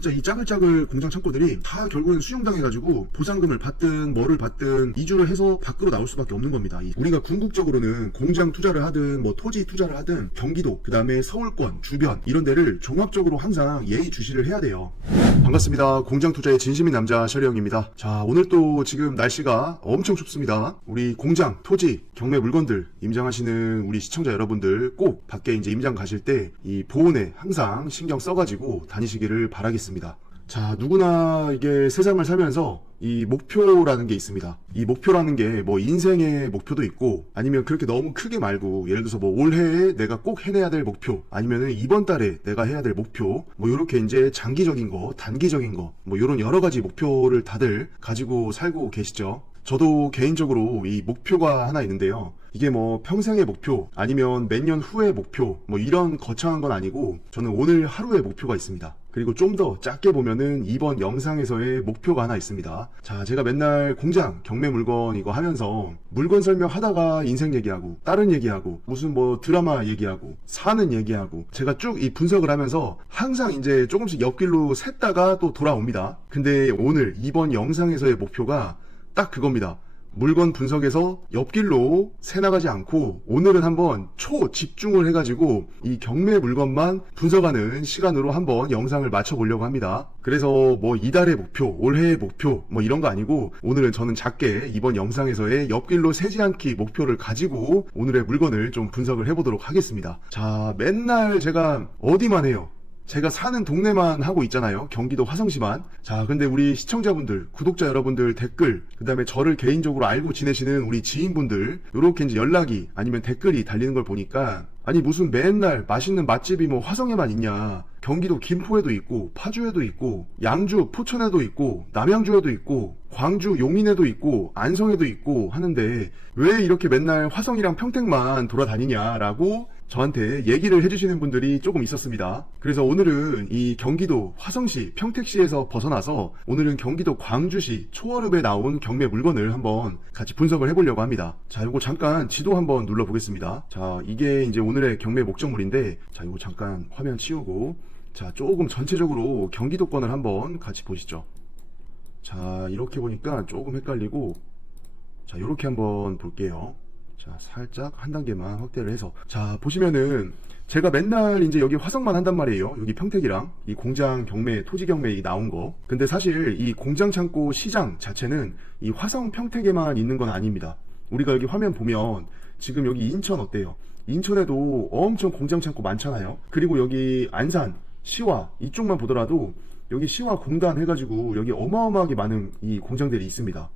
진짜 이 짜글짜글 공장 창고들이 다 결국엔 수용당해가지고 보상금을 받든 뭐를 받든 이주를 해서 밖으로 나올 수밖에 없는 겁니다. 우리가 궁극적으로는 공장 투자를 하든 뭐 토지 투자를 하든 경기도 그 다음에 서울권 주변 이런 데를 종합적으로 항상 예의주시를 해야 돼요. 반갑습니다. 공장 투자의 진심인 남자 셔리형입니다. 자, 오늘 또 지금 날씨가 엄청 춥습니다. 우리 공장, 토지, 경매 물건들 임장하시는 우리 시청자 여러분들 꼭 밖에 이제 임장 가실 때 이 보온에 항상 신경 써가지고 다니시기를 바라겠습니다. 자, 누구나 이게 세상을 살면서 이 목표라는 게 있습니다. 이 목표라는 게 뭐 인생의 목표도 있고 아니면 그렇게 너무 크게 말고 예를 들어서 뭐 올해에 내가 꼭 해내야 될 목표 아니면은 이번 달에 내가 해야 될 목표 뭐 이렇게 이제 장기적인 거 단기적인 거 뭐 이런 여러 가지 목표를 다들 가지고 살고 계시죠. 저도 개인적으로 이 목표가 하나 있는데요. 이게 뭐 평생의 목표 아니면 몇 년 후의 목표 뭐 이런 거창한 건 아니고 저는 오늘 하루의 목표가 있습니다. 그리고 좀 더 작게 보면은 이번 영상에서의 목표가 하나 있습니다. 자, 제가 맨날 공장, 경매 물건 이거 하면서 물건 설명하다가 인생 얘기하고 다른 얘기하고 무슨 뭐 드라마 얘기하고 사는 얘기하고 제가 쭉 이 분석을 하면서 항상 이제 조금씩 옆길로 샜다가 또 돌아옵니다. 근데 오늘 이번 영상에서의 목표가 딱 그겁니다. 물건 분석에서 옆길로 새나가지 않고 오늘은 한번 초집중을 해가지고 이 경매 물건만 분석하는 시간으로 한번 영상을 맞춰보려고 합니다. 그래서 뭐 이달의 목표, 올해의 목표 뭐 이런 거 아니고 오늘은 저는 작게 이번 영상에서의 옆길로 새지 않기 목표를 가지고 오늘의 물건을 좀 분석을 해보도록 하겠습니다. 자, 맨날 제가 어디만 해요? 제가 사는 동네만 하고 있잖아요. 경기도 화성시만. 자, 근데 우리 시청자분들, 구독자 여러분들 댓글, 그 다음에 저를 개인적으로 알고 지내시는 우리 지인분들, 요렇게 이제 연락이 아니면 댓글이 달리는 걸 보니까 아니 무슨 맨날 맛있는 맛집이 뭐 화성에만 있냐. 경기도 김포에도 있고 파주에도 있고 양주 포천에도 있고 남양주에도 있고 광주 용인에도 있고 안성에도 있고 하는데 왜 이렇게 맨날 화성이랑 평택만 돌아다니냐라고 저한테 얘기를 해주시는 분들이 조금 있었습니다. 그래서 오늘은 이 경기도 화성시 평택시에서 벗어나서 오늘은 경기도 광주시 초월읍에 나온 경매 물건을 한번 같이 분석을 해보려고 합니다. 자, 요거 잠깐 지도 한번 눌러보겠습니다. 자, 이게 이제 오늘의 경매 목적물인데 자, 요거 잠깐 화면 치우고 자, 조금 전체적으로 경기도권을 한번 같이 보시죠. 자, 이렇게 보니까 조금 헷갈리고 자, 요렇게 한번 볼게요. 자, 살짝 한 단계만 확대를 해서 자, 보시면은 제가 맨날 이제 여기 화성만 한단 말이에요. 여기 평택이랑 이 공장 경매, 토지 경매 나온 거. 근데 사실 이 공장 창고 시장 자체는 이 화성 평택에만 있는 건 아닙니다. 우리가 여기 화면 보면 지금 여기 인천 어때요? 인천에도 엄청 공장 창고 많잖아요. 그리고 여기 안산, 시와 이쪽만 보더라도 여기 시와 공단 해가지고 여기 어마어마하게 많은 이 공장들이 있습니다.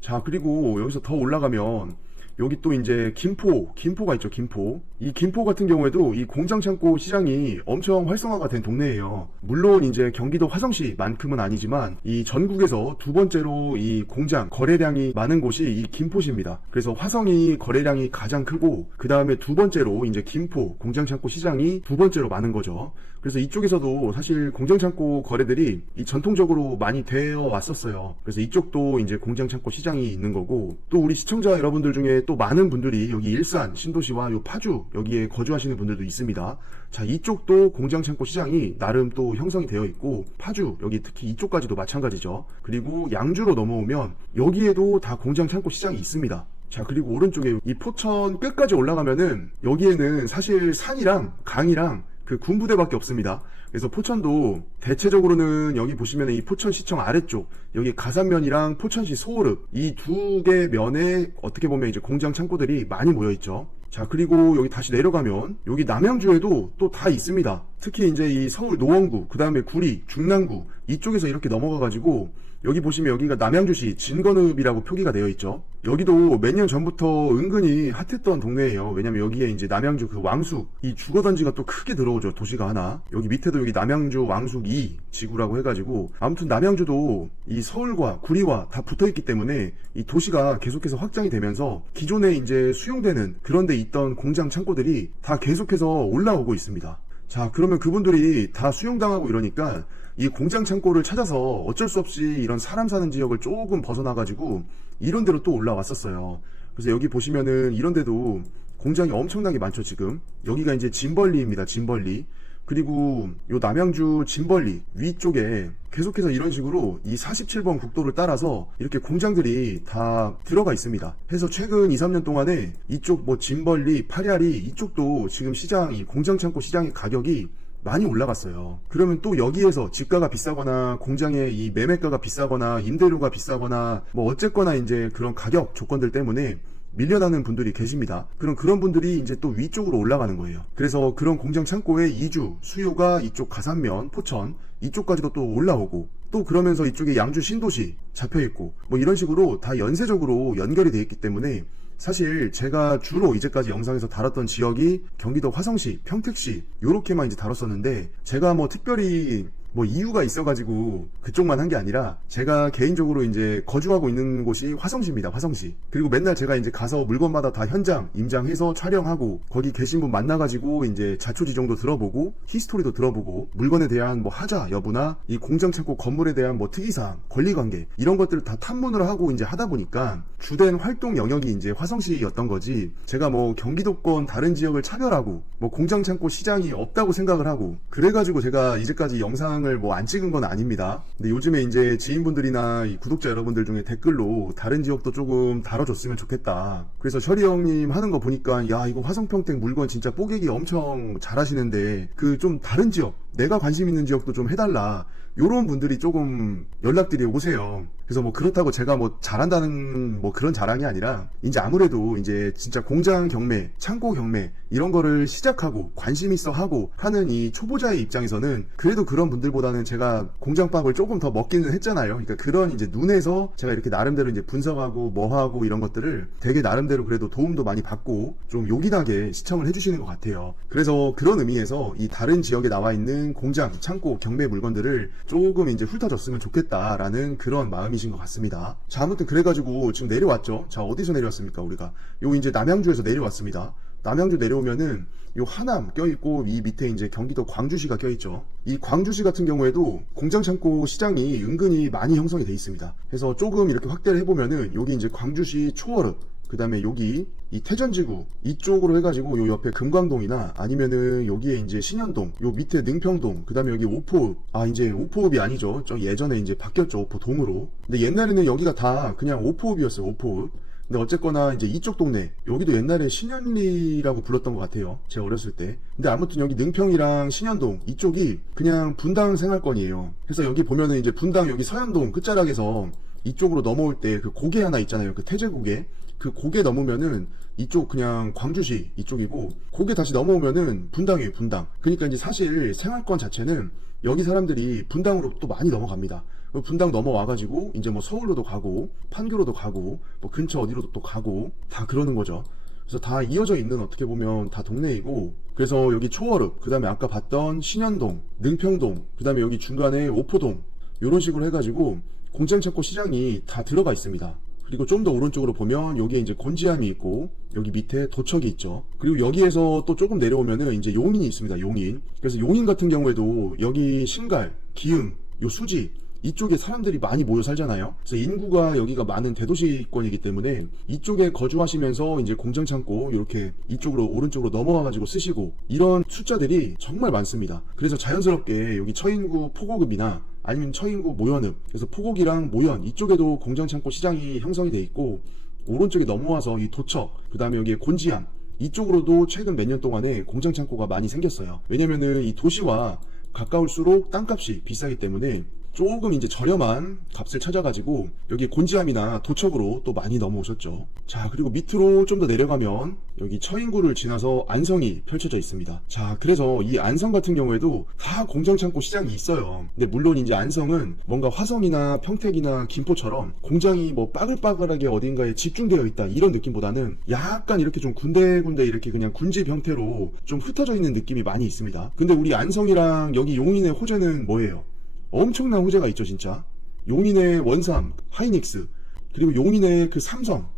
자, 그리고 여기서 더 올라가면 여기 또 이제 김포가 있죠. 김포. 이 김포 같은 경우에도 이 공장 창고 시장이 엄청 활성화가 된 동네예요. 물론 이제 경기도 화성시만큼은 아니지만 이 전국에서 두 번째로 이 공장 거래량이 많은 곳이 이 김포시입니다. 그래서 화성이 거래량이 가장 크고 그 다음에 두 번째로 이제 김포 공장 창고 시장이 두 번째로 많은 거죠. 그래서 이쪽에서도 사실 공장 창고 거래들이 이 전통적으로 많이 되어 왔었어요. 그래서 이쪽도 이제 공장 창고 시장이 있는 거고 또 우리 시청자 여러분들 중에 또 많은 분들이 여기 일산 신도시와 요 파주 여기에 거주하시는 분들도 있습니다. 자, 이쪽도 공장 창고 시장이 나름 또 형성이 되어 있고 파주 여기 특히 이쪽까지도 마찬가지죠. 그리고 양주로 넘어오면 여기에도 다 공장 창고 시장이 있습니다. 자, 그리고 오른쪽에 이 포천 끝까지 올라가면은 여기에는 사실 산이랑 강이랑 그 군부대밖에 없습니다. 그래서 포천도 대체적으로는 여기 보시면 이 포천시청 아래쪽 여기 가산면이랑 포천시 소월읍 이 두 개 면에 어떻게 보면 이제 공장 창고들이 많이 모여 있죠. 자, 그리고 여기 다시 내려가면 여기 남양주에도 또 다 있습니다. 특히 이제 이 서울 노원구 그 다음에 구리 중랑구 이쪽에서 이렇게 넘어가가지고 여기 보시면 여기가 남양주시 진건읍이라고 표기가 되어 있죠. 여기도 몇 년 전부터 은근히 핫했던 동네예요. 왜냐면 여기에 이제 남양주 그 왕숙 이 주거단지가 또 크게 들어오죠. 도시가 하나. 여기 밑에도 여기 남양주 왕숙 2 지구라고 해가지고 아무튼 남양주도 이 서울과 구리와 다 붙어있기 때문에 이 도시가 계속해서 확장이 되면서 기존에 이제 수용되는 그런 데 있던 공장 창고들이 다 계속해서 올라오고 있습니다. 자, 그러면 그분들이 다 수용당하고 이러니까 이 공장 창고를 찾아서 어쩔 수 없이 이런 사람 사는 지역을 조금 벗어나가지고 이런 데로 또 올라왔었어요. 그래서 여기 보시면은 이런 데도 공장이 엄청나게 많죠. 지금 여기가 이제 진벌리입니다. 진벌리. 그리고 요 남양주 진벌리 위쪽에 계속해서 이런 식으로 이 47번 국도를 따라서 이렇게 공장들이 다 들어가 있습니다. 해서 최근 2, 3년 동안에 이쪽 뭐 진벌리, 파리아리 이쪽도 지금 시장이 공장 창고 시장의 가격이 많이 올라갔어요. 그러면 또 여기에서 집가가 비싸거나 공장의 이 매매가가 비싸거나 임대료가 비싸거나 뭐 어쨌거나 이제 그런 가격 조건들 때문에 밀려나는 분들이 계십니다. 그럼 그런 분들이 이제 또 위쪽으로 올라가는 거예요. 그래서 그런 공장 창고의 이주 수요가 이쪽 가산면, 포천 이쪽까지도 또 올라오고, 또 그러면서 이쪽에 양주 신도시 잡혀있고 뭐 이런 식으로 다 연쇄적으로 연결이 돼 있기 때문에 사실 제가 주로 이제까지 영상에서 다뤘던 지역이 경기도 화성시, 평택시 요렇게만 이제 다뤘었는데, 제가 뭐 특별히 뭐 이유가 있어가지고 그쪽만 한 게 아니라 제가 개인적으로 이제 거주하고 있는 곳이 화성시입니다. 화성시. 그리고 맨날 제가 이제 가서 물건마다 다 현장 임장해서 촬영하고 거기 계신 분 만나가지고 이제 자초지종도 들어보고 히스토리도 들어보고 물건에 대한 뭐 하자 여부나 이 공장 창고 건물에 대한 뭐 특이사항, 권리관계 이런 것들을 다 탐문을 하고 이제 하다 보니까 주된 활동 영역이 이제 화성시였던 거지, 제가 뭐 경기도권 다른 지역을 차별하고 뭐 공장 창고 시장이 없다고 생각을 하고 그래가지고 제가 이제까지 영상을 뭐 안 찍은 건 아닙니다. 근데 요즘에 이제 지인분들이나 이 구독자 여러분들 중에 댓글로 다른 지역도 조금 다뤄줬으면 좋겠다. 그래서 셔리 형님 하는 거 보니까 야 이거 화성평택 물건 진짜 뽀개기 엄청 잘하시는데 그 좀 다른 지역, 내가 관심 있는 지역도 좀 해달라, 요런 분들이 조금 연락들이 오세요. 그래서 뭐 그렇다고 제가 뭐 잘한다는 뭐 그런 자랑이 아니라 이제 아무래도 이제 진짜 공장 경매, 창고 경매 이런 거를 시작하고 관심 있어 하고 하는 이 초보자의 입장에서는 그래도 그런 분들보다는 제가 공장밥을 조금 더 먹기는 했잖아요. 그러니까 그런 이제 눈에서 제가 이렇게 나름대로 이제 분석하고 뭐 하고 이런 것들을 되게 나름대로 그래도 도움도 많이 받고 좀 요긴하게 시청을 해주시는 것 같아요. 그래서 그런 의미에서 이 다른 지역에 나와 있는 공장, 창고, 경매 물건들을 조금 이제 훑어줬으면 좋겠다라는 그런 마음이신 것 같습니다. 자, 아무튼 그래가지고 지금 내려왔죠. 자, 어디서 내려왔습니까? 우리가 요 이제 남양주에서 내려왔습니다. 남양주 내려오면은 요 하남 껴있고 이 밑에 이제 경기도 광주시가 껴있죠. 이 광주시 같은 경우에도 공장 창고 시장이 은근히 많이 형성이 돼 있습니다. 그래서 조금 이렇게 확대를 해보면은 여기 이제 광주시 초월읍, 그 다음에 여기 이 태전지구 이쪽으로 해가지고 요 옆에 금광동이나 아니면은 여기에 이제 신현동, 요 밑에 능평동, 그 다음에 여기 오포읍, 아 이제 오포읍이 아니죠. 저 예전에 이제 바뀌었죠. 오포동으로. 근데 옛날에는 여기가 다 그냥 오포읍이었어요. 오포읍. 근데 어쨌거나 이제 이쪽 동네, 여기도 옛날에 신현리라고 불렀던 것 같아요. 제가 어렸을 때. 근데 아무튼 여기 능평이랑 신현동 이쪽이 그냥 분당 생활권이에요. 그래서 여기 보면은 이제 분당 여기 서현동 끝자락에서 이쪽으로 넘어올 때 그 고개 하나 있잖아요. 그 태제고개. 그 고개 넘으면은 이쪽 그냥 광주시 이쪽이고, 고개 다시 넘어오면은 분당이에요. 분당. 그러니까 이제 사실 생활권 자체는 여기 사람들이 분당으로 또 많이 넘어갑니다. 분당 넘어와가지고 이제 뭐 서울로도 가고 판교로도 가고 뭐 근처 어디로도 또 가고 다 그러는 거죠. 그래서 다 이어져 있는 어떻게 보면 다 동네이고, 그래서 여기 초월읍, 그 다음에 아까 봤던 신현동, 능평동, 그 다음에 여기 중간에 오포동 이런 식으로 해가지고 공장 창고 시장이 다 들어가 있습니다. 그리고 좀 더 오른쪽으로 보면 여기에 이제 곤지암이 있고 여기 밑에 도척이 있죠. 그리고 여기에서 또 조금 내려오면은 이제 용인이 있습니다. 용인. 그래서 용인 같은 경우에도 여기 신갈, 기흥, 요 수지 이쪽에 사람들이 많이 모여 살잖아요. 그래서 인구가 여기가 많은 대도시권이기 때문에 이쪽에 거주하시면서 이제 공장 창고 이렇게 이쪽으로 오른쪽으로 넘어와가지고 쓰시고 이런 숫자들이 정말 많습니다. 그래서 자연스럽게 여기 처인구 포고급이나 아니면 처인구 모연읍, 그래서 포곡이랑 모연 이쪽에도 공장 창고 시장이 형성이 돼 있고, 오른쪽에 넘어와서 이 도척, 그 다음에 여기 곤지암 이쪽으로도 최근 몇 년 동안에 공장 창고가 많이 생겼어요. 왜냐면은 이 도시와 가까울수록 땅값이 비싸기 때문에 조금 이제 저렴한 값을 찾아가지고 여기 곤지암이나 도척으로 또 많이 넘어오셨죠. 자, 그리고 밑으로 좀 더 내려가면 여기 처인구를 지나서 안성이 펼쳐져 있습니다. 자, 그래서 이 안성 같은 경우에도 다 공장 창고 시장이 있어요. 근데 물론 이제 안성은 뭔가 화성이나 평택이나 김포처럼 공장이 뭐 빠글빠글하게 어딘가에 집중되어 있다 이런 느낌보다는 약간 이렇게 좀 군데군데 이렇게 그냥 군집 형태로 좀 흩어져 있는 느낌이 많이 있습니다. 근데 우리 안성이랑 여기 용인의 호재는 뭐예요? 엄청난 호재가 있죠, 진짜. 용인의 원삼, 하이닉스, 그리고 용인의 그 삼성,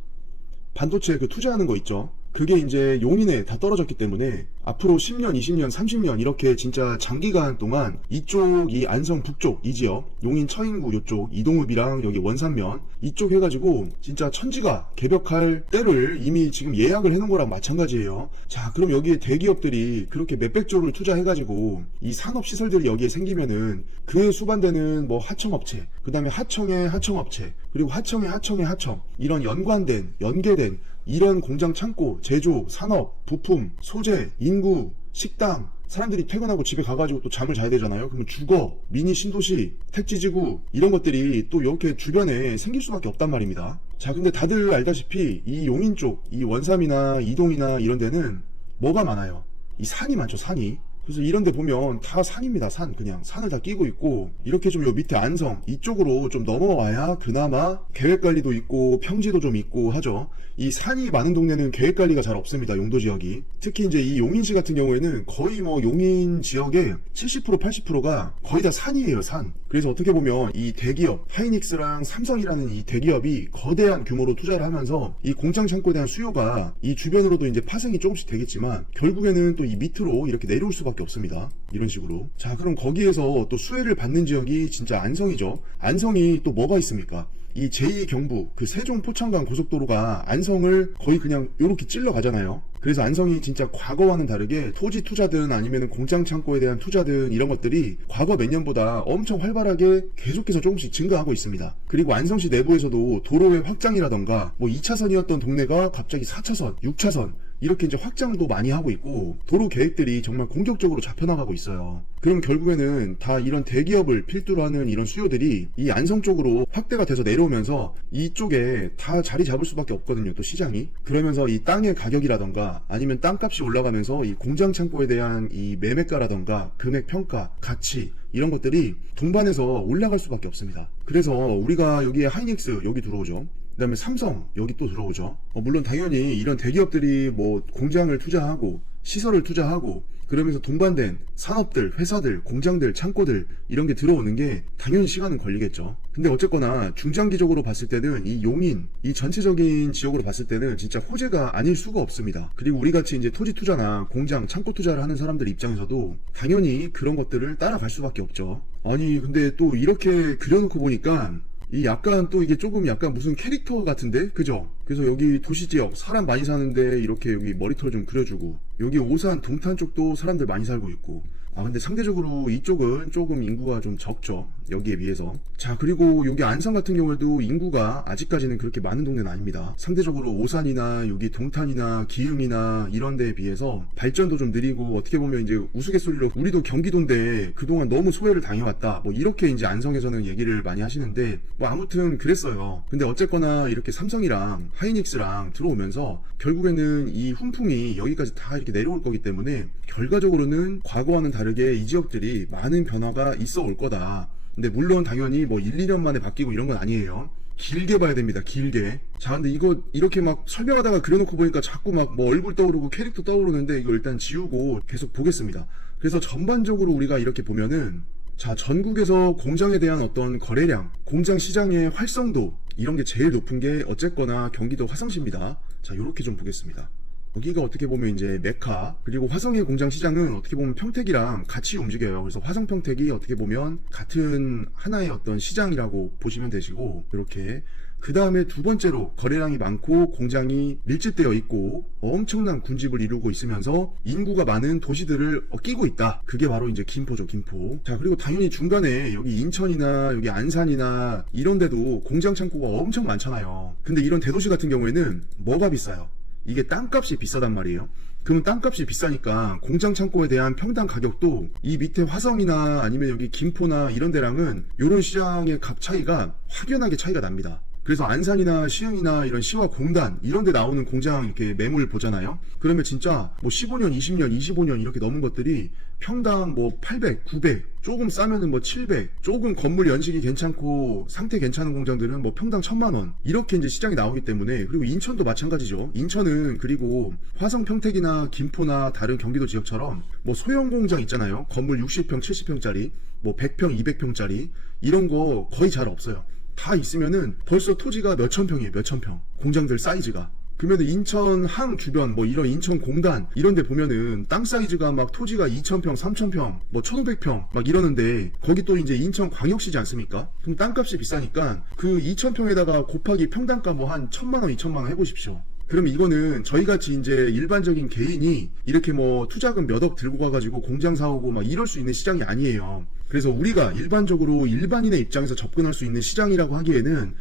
반도체 그 투자하는 거 있죠. 그게 이제 용인에 다 떨어졌기 때문에 앞으로 10년, 20년, 30년 이렇게 진짜 장기간 동안 이쪽 이 안성 북쪽 이 지역 용인 처인구 이쪽 이동읍이랑 여기 원산면 이쪽 해가지고 진짜 천지가 개벽할 때를 이미 지금 예약을 해놓은 거랑 마찬가지예요. 자, 그럼 여기에 대기업들이 그렇게 몇백조를 투자해가지고 이 산업시설들이 여기에 생기면은 그에 수반되는 뭐 하청업체, 그 다음에 하청의 하청업체, 그리고 하청의 하청 이런 연계된 이런 공장 창고, 제조, 산업, 부품, 소재, 인구, 식당, 사람들이 퇴근하고 집에 가가지고 또 잠을 자야 되잖아요. 그러면 주거, 미니 신도시, 택지지구 이런 것들이 또 이렇게 주변에 생길 수밖에 없단 말입니다. 자, 근데 다들 알다시피 이 용인 쪽, 이 원삼이나 이동이나 이런 데는 뭐가 많아요? 이 산이 많죠, 산이. 그래서 이런 데 보면 다 산입니다. 그냥 산을 다 끼고 있고, 이렇게 좀 요 밑에 안성 이쪽으로 좀 넘어와야 그나마 계획관리도 있고 평지도 좀 있고 하죠. 이 산이 많은 동네는 계획관리가 잘 없습니다. 용도 지역이. 특히 이제 이 용인시 같은 경우에는 거의 뭐 용인 지역의 70% 80%가 거의 다 산이에요, 산. 그래서 어떻게 보면 이 대기업 하이닉스랑 삼성이라는 이 대기업이 거대한 규모로 투자를 하면서 이 공장 창고에 대한 수요가 이 주변으로도 이제 파생이 조금씩 되겠지만 결국에는 또 이 밑으로 이렇게 내려올 수밖에 없습니다. 이런 식으로. 자, 그럼 거기에서 또 수혜를 받는 지역이 진짜 안성이죠. 안성이 또 뭐가 있습니까? 이 제2경부 그 세종 포천간 고속도로가 안성을 거의 그냥 요렇게 찔러 가잖아요. 그래서 안성이 진짜 과거와는 다르게 토지 투자든 아니면 공장 창고에 대한 투자든 이런 것들이 과거 몇 년보다 엄청 활발하게 계속해서 조금씩 증가하고 있습니다. 그리고 안성시 내부에서도 도로의 확장이라던가 뭐 2차선이었던 동네가 갑자기 4차선, 6차선 이렇게 이제 확장도 많이 하고 있고 도로 계획들이 정말 공격적으로 잡혀나가고 있어요. 그럼 결국에는 다 이런 대기업을 필두로 하는 이런 수요들이 이 안성 쪽으로 확대가 돼서 내려오면서 이쪽에 다 자리 잡을 수밖에 없거든요. 또 시장이. 그러면서 이 땅의 가격이라던가 아니면 땅값이 올라가면서 이 공장 창고에 대한 이 매매가라던가 금액 평가, 가치 이런 것들이 동반해서 올라갈 수밖에 없습니다. 그래서 우리가 여기에 하이닉스 여기 들어오죠. 그 다음에 삼성 여기 또 들어오죠. 물론 당연히 이런 대기업들이 뭐 공장을 투자하고 시설을 투자하고 그러면서 동반된 산업들, 회사들, 공장들, 창고들 이런 게 들어오는 게 당연히 시간은 걸리겠죠. 근데 어쨌거나 중장기적으로 봤을 때는 이 용인, 이 전체적인 지역으로 봤을 때는 진짜 호재가 아닐 수가 없습니다. 그리고 우리같이 이제 토지 투자나 공장, 창고 투자를 하는 사람들 입장에서도 당연히 그런 것들을 따라갈 수밖에 없죠. 아니 근데 또 이렇게 그려놓고 보니까 이 약간 또 이게 조금 약간 무슨 캐릭터 같은데? 그죠? 그래서 여기 도시지역 사람 많이 사는데 이렇게 여기 머리털 좀 그려주고 여기 오산 동탄 쪽도 사람들 많이 살고 있고 근데 상대적으로 이쪽은 조금 인구가 좀 적죠. 여기에 비해서. 자, 그리고 여기 안성 같은 경우에도 인구가 아직까지는 그렇게 많은 동네는 아닙니다. 상대적으로 오산이나 여기 동탄이나 기흥이나 이런 데에 비해서 발전도 좀 느리고 어떻게 보면 이제 우스갯소리로 우리도 경기도인데 그동안 너무 소외를 당해왔다. 뭐 이렇게 이제 안성에서는 얘기를 많이 하시는데 뭐 아무튼 그랬어요. 근데 어쨌거나 이렇게 삼성이랑 하이닉스랑 들어오면서 결국에는 이 훈풍이 여기까지 다 이렇게 내려올 거기 때문에 결과적으로는 과거와는 다르게 이 지역들이 많은 변화가 있어 올 거다. 근데 물론 당연히 뭐 1, 2년 만에 바뀌고 이런 건 아니에요. 길게 봐야 됩니다. 길게. 자, 근데 이거 이렇게 막 설명하다가 그려놓고 보니까 자꾸 막 뭐 얼굴 떠오르고 캐릭터 떠오르는데 이거 일단 지우고 계속 보겠습니다. 그래서 전반적으로 우리가 이렇게 보면은 자, 전국에서 공장에 대한 어떤 거래량, 공장 시장의 활성도 이런 게 제일 높은 게 어쨌거나 경기도 화성시입니다. 자, 요렇게 좀 보겠습니다. 여기가 어떻게 보면 이제 메카, 그리고 화성의 공장 시장은 어떻게 보면 평택이랑 같이 움직여요. 그래서 화성 평택이 어떻게 보면 같은 하나의 어떤 시장이라고 보시면 되시고, 이렇게 그 다음에 두 번째로 거래량이 많고 공장이 밀집되어 있고 엄청난 군집을 이루고 있으면서 인구가 많은 도시들을 끼고 있다. 그게 바로 이제 김포죠, 김포. 자, 그리고 당연히 중간에 여기 인천이나 여기 안산이나 이런 데도 공장 창고가 엄청 많잖아요. 근데 이런 대도시 같은 경우에는 뭐가 비싸요? 이게 땅값이 비싸단 말이에요. 그럼 땅값이 비싸니까 공장 창고에 대한 평당 가격도 이 밑에 화성이나 아니면 여기 김포나 이런 데랑은 이런 시장의 값 차이가 확연하게 차이가 납니다. 그래서 안산이나 시흥이나 이런 시와 공단 이런 데 나오는 공장 이렇게 매물 보잖아요. 그러면 진짜 뭐 15년, 20년, 25년 이렇게 넘은 것들이 평당 뭐 800, 900, 조금 싸면은 뭐 700, 조금 건물 연식이 괜찮고 상태 괜찮은 공장들은 뭐 평당 1000만원 이렇게 이제 시장이 나오기 때문에. 그리고 인천도 마찬가지죠. 인천은 그리고 화성 평택이나 김포나 다른 경기도 지역처럼 뭐 소형 공장 있잖아요. 건물 60평, 70평짜리, 뭐 100평, 200평짜리 이런 거 거의 잘 없어요. 다 있으면은 벌써 토지가 몇천 평이에요. 몇천 평. 공장들 사이즈가. 그러면 인천 항 주변 뭐 이런 인천 공단 이런 데 보면은 땅 사이즈가 막 토지가 2,000평, 3,000평, 뭐 1,500평 막 이러는데 거기 또 이제 인천 광역시지 않습니까? 그럼 땅값이 비싸니까 그 2,000평에다가 곱하기 평당가 뭐 한 1,000만 원, 2,000만 원 해보십시오. 그럼 이거는 저희같이 이제 일반적인 개인이 이렇게 뭐 투자금 몇 억 들고 가가지고 공장 사오고 막 이럴 수 있는 시장이 아니에요. 그래서 우리가 일반적으로 일반인의 입장에서 접근할 수 있는 시장이라고 하기에는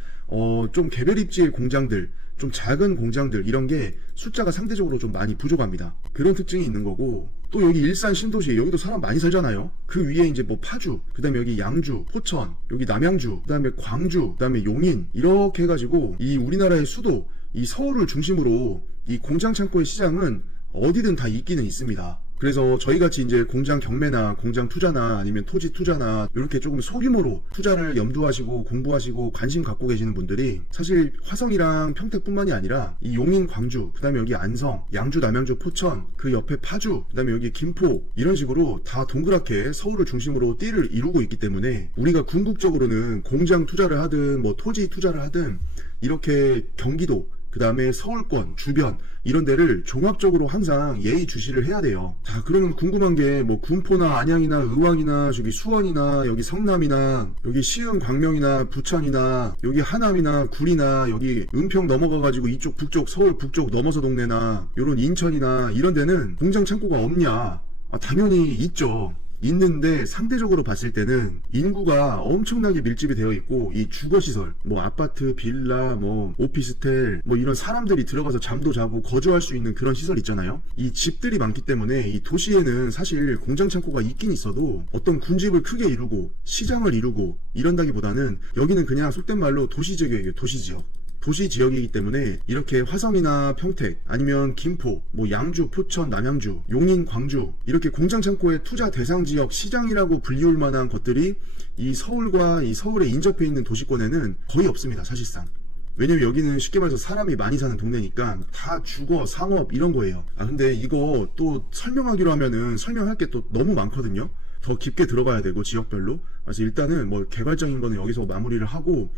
좀 개별 입지의 공장들, 좀 작은 공장들 이런 게 숫자가 상대적으로 좀 많이 부족합니다. 그런 특징이 있는 거고, 또 여기 일산 신도시 여기도 사람 많이 살잖아요. 그 위에 이제 뭐 파주, 그 다음에 여기 양주, 포천, 여기 남양주, 그 다음에 광주, 그 다음에 용인 이렇게 해가지고 이 우리나라의 수도 이 서울을 중심으로 이 공장 창고의 시장은 어디든 다 있기는 있습니다. 그래서 저희같이 이제 공장 경매나 공장 투자나 아니면 토지 투자나 이렇게 조금 소규모로 투자를 염두하시고 공부하시고 관심 갖고 계시는 분들이 사실 화성이랑 평택뿐만이 아니라 이 용인, 광주, 그 다음에 여기 안성, 양주, 남양주, 포천, 그 옆에 파주, 그 다음에 여기 김포 이런 식으로 다 동그랗게 서울을 중심으로 띠를 이루고 있기 때문에 우리가 궁극적으로는 공장 투자를 하든 뭐 토지 투자를 하든 이렇게 경기도 그 다음에 서울권 주변 이런 데를 종합적으로 항상 예의주시를 해야 돼요. 자, 그러면 궁금한 게 뭐 군포나 안양이나 의왕이나 저기 수원이나 여기 성남이나 여기 시흥 광명이나 부천이나 여기 하남이나 구리나 여기 은평 넘어가가지고 이쪽 북쪽 서울 북쪽 넘어서 동네나 요런 인천이나 이런 데는 공장 창고가 없냐? 당연히 있죠. 있는데 상대적으로 봤을 때는 인구가 엄청나게 밀집이 되어 있고 이 주거시설 뭐 아파트, 빌라, 뭐 오피스텔 뭐 이런 사람들이 들어가서 잠도 자고 거주할 수 있는 그런 시설 있잖아요. 이 집들이 많기 때문에 이 도시에는 사실 공장 창고가 있긴 있어도 어떤 군집을 크게 이루고 시장을 이루고 이런다기보다는 여기는 그냥 속된 말로 도시지역이에요. 도시지역. 도시지역이기 때문에 이렇게 화성이나 평택 아니면 김포, 뭐 양주, 포천, 남양주, 용인, 광주 이렇게 공장창고의 투자 대상지역 시장이라고 불리울 만한 것들이 이 서울과 이 서울에 인접해 있는 도시권에는 거의 없습니다. 사실상. 왜냐면 여기는 쉽게 말해서 사람이 많이 사는 동네니까 다 주거, 상업 이런 거예요. 근데 이거 또 설명하기로 하면은 설명할 게 또 너무 많거든요. 더 깊게 들어가야 되고 지역별로. 그래서 일단은 뭐 개괄적인 거는 여기서 마무리를 하고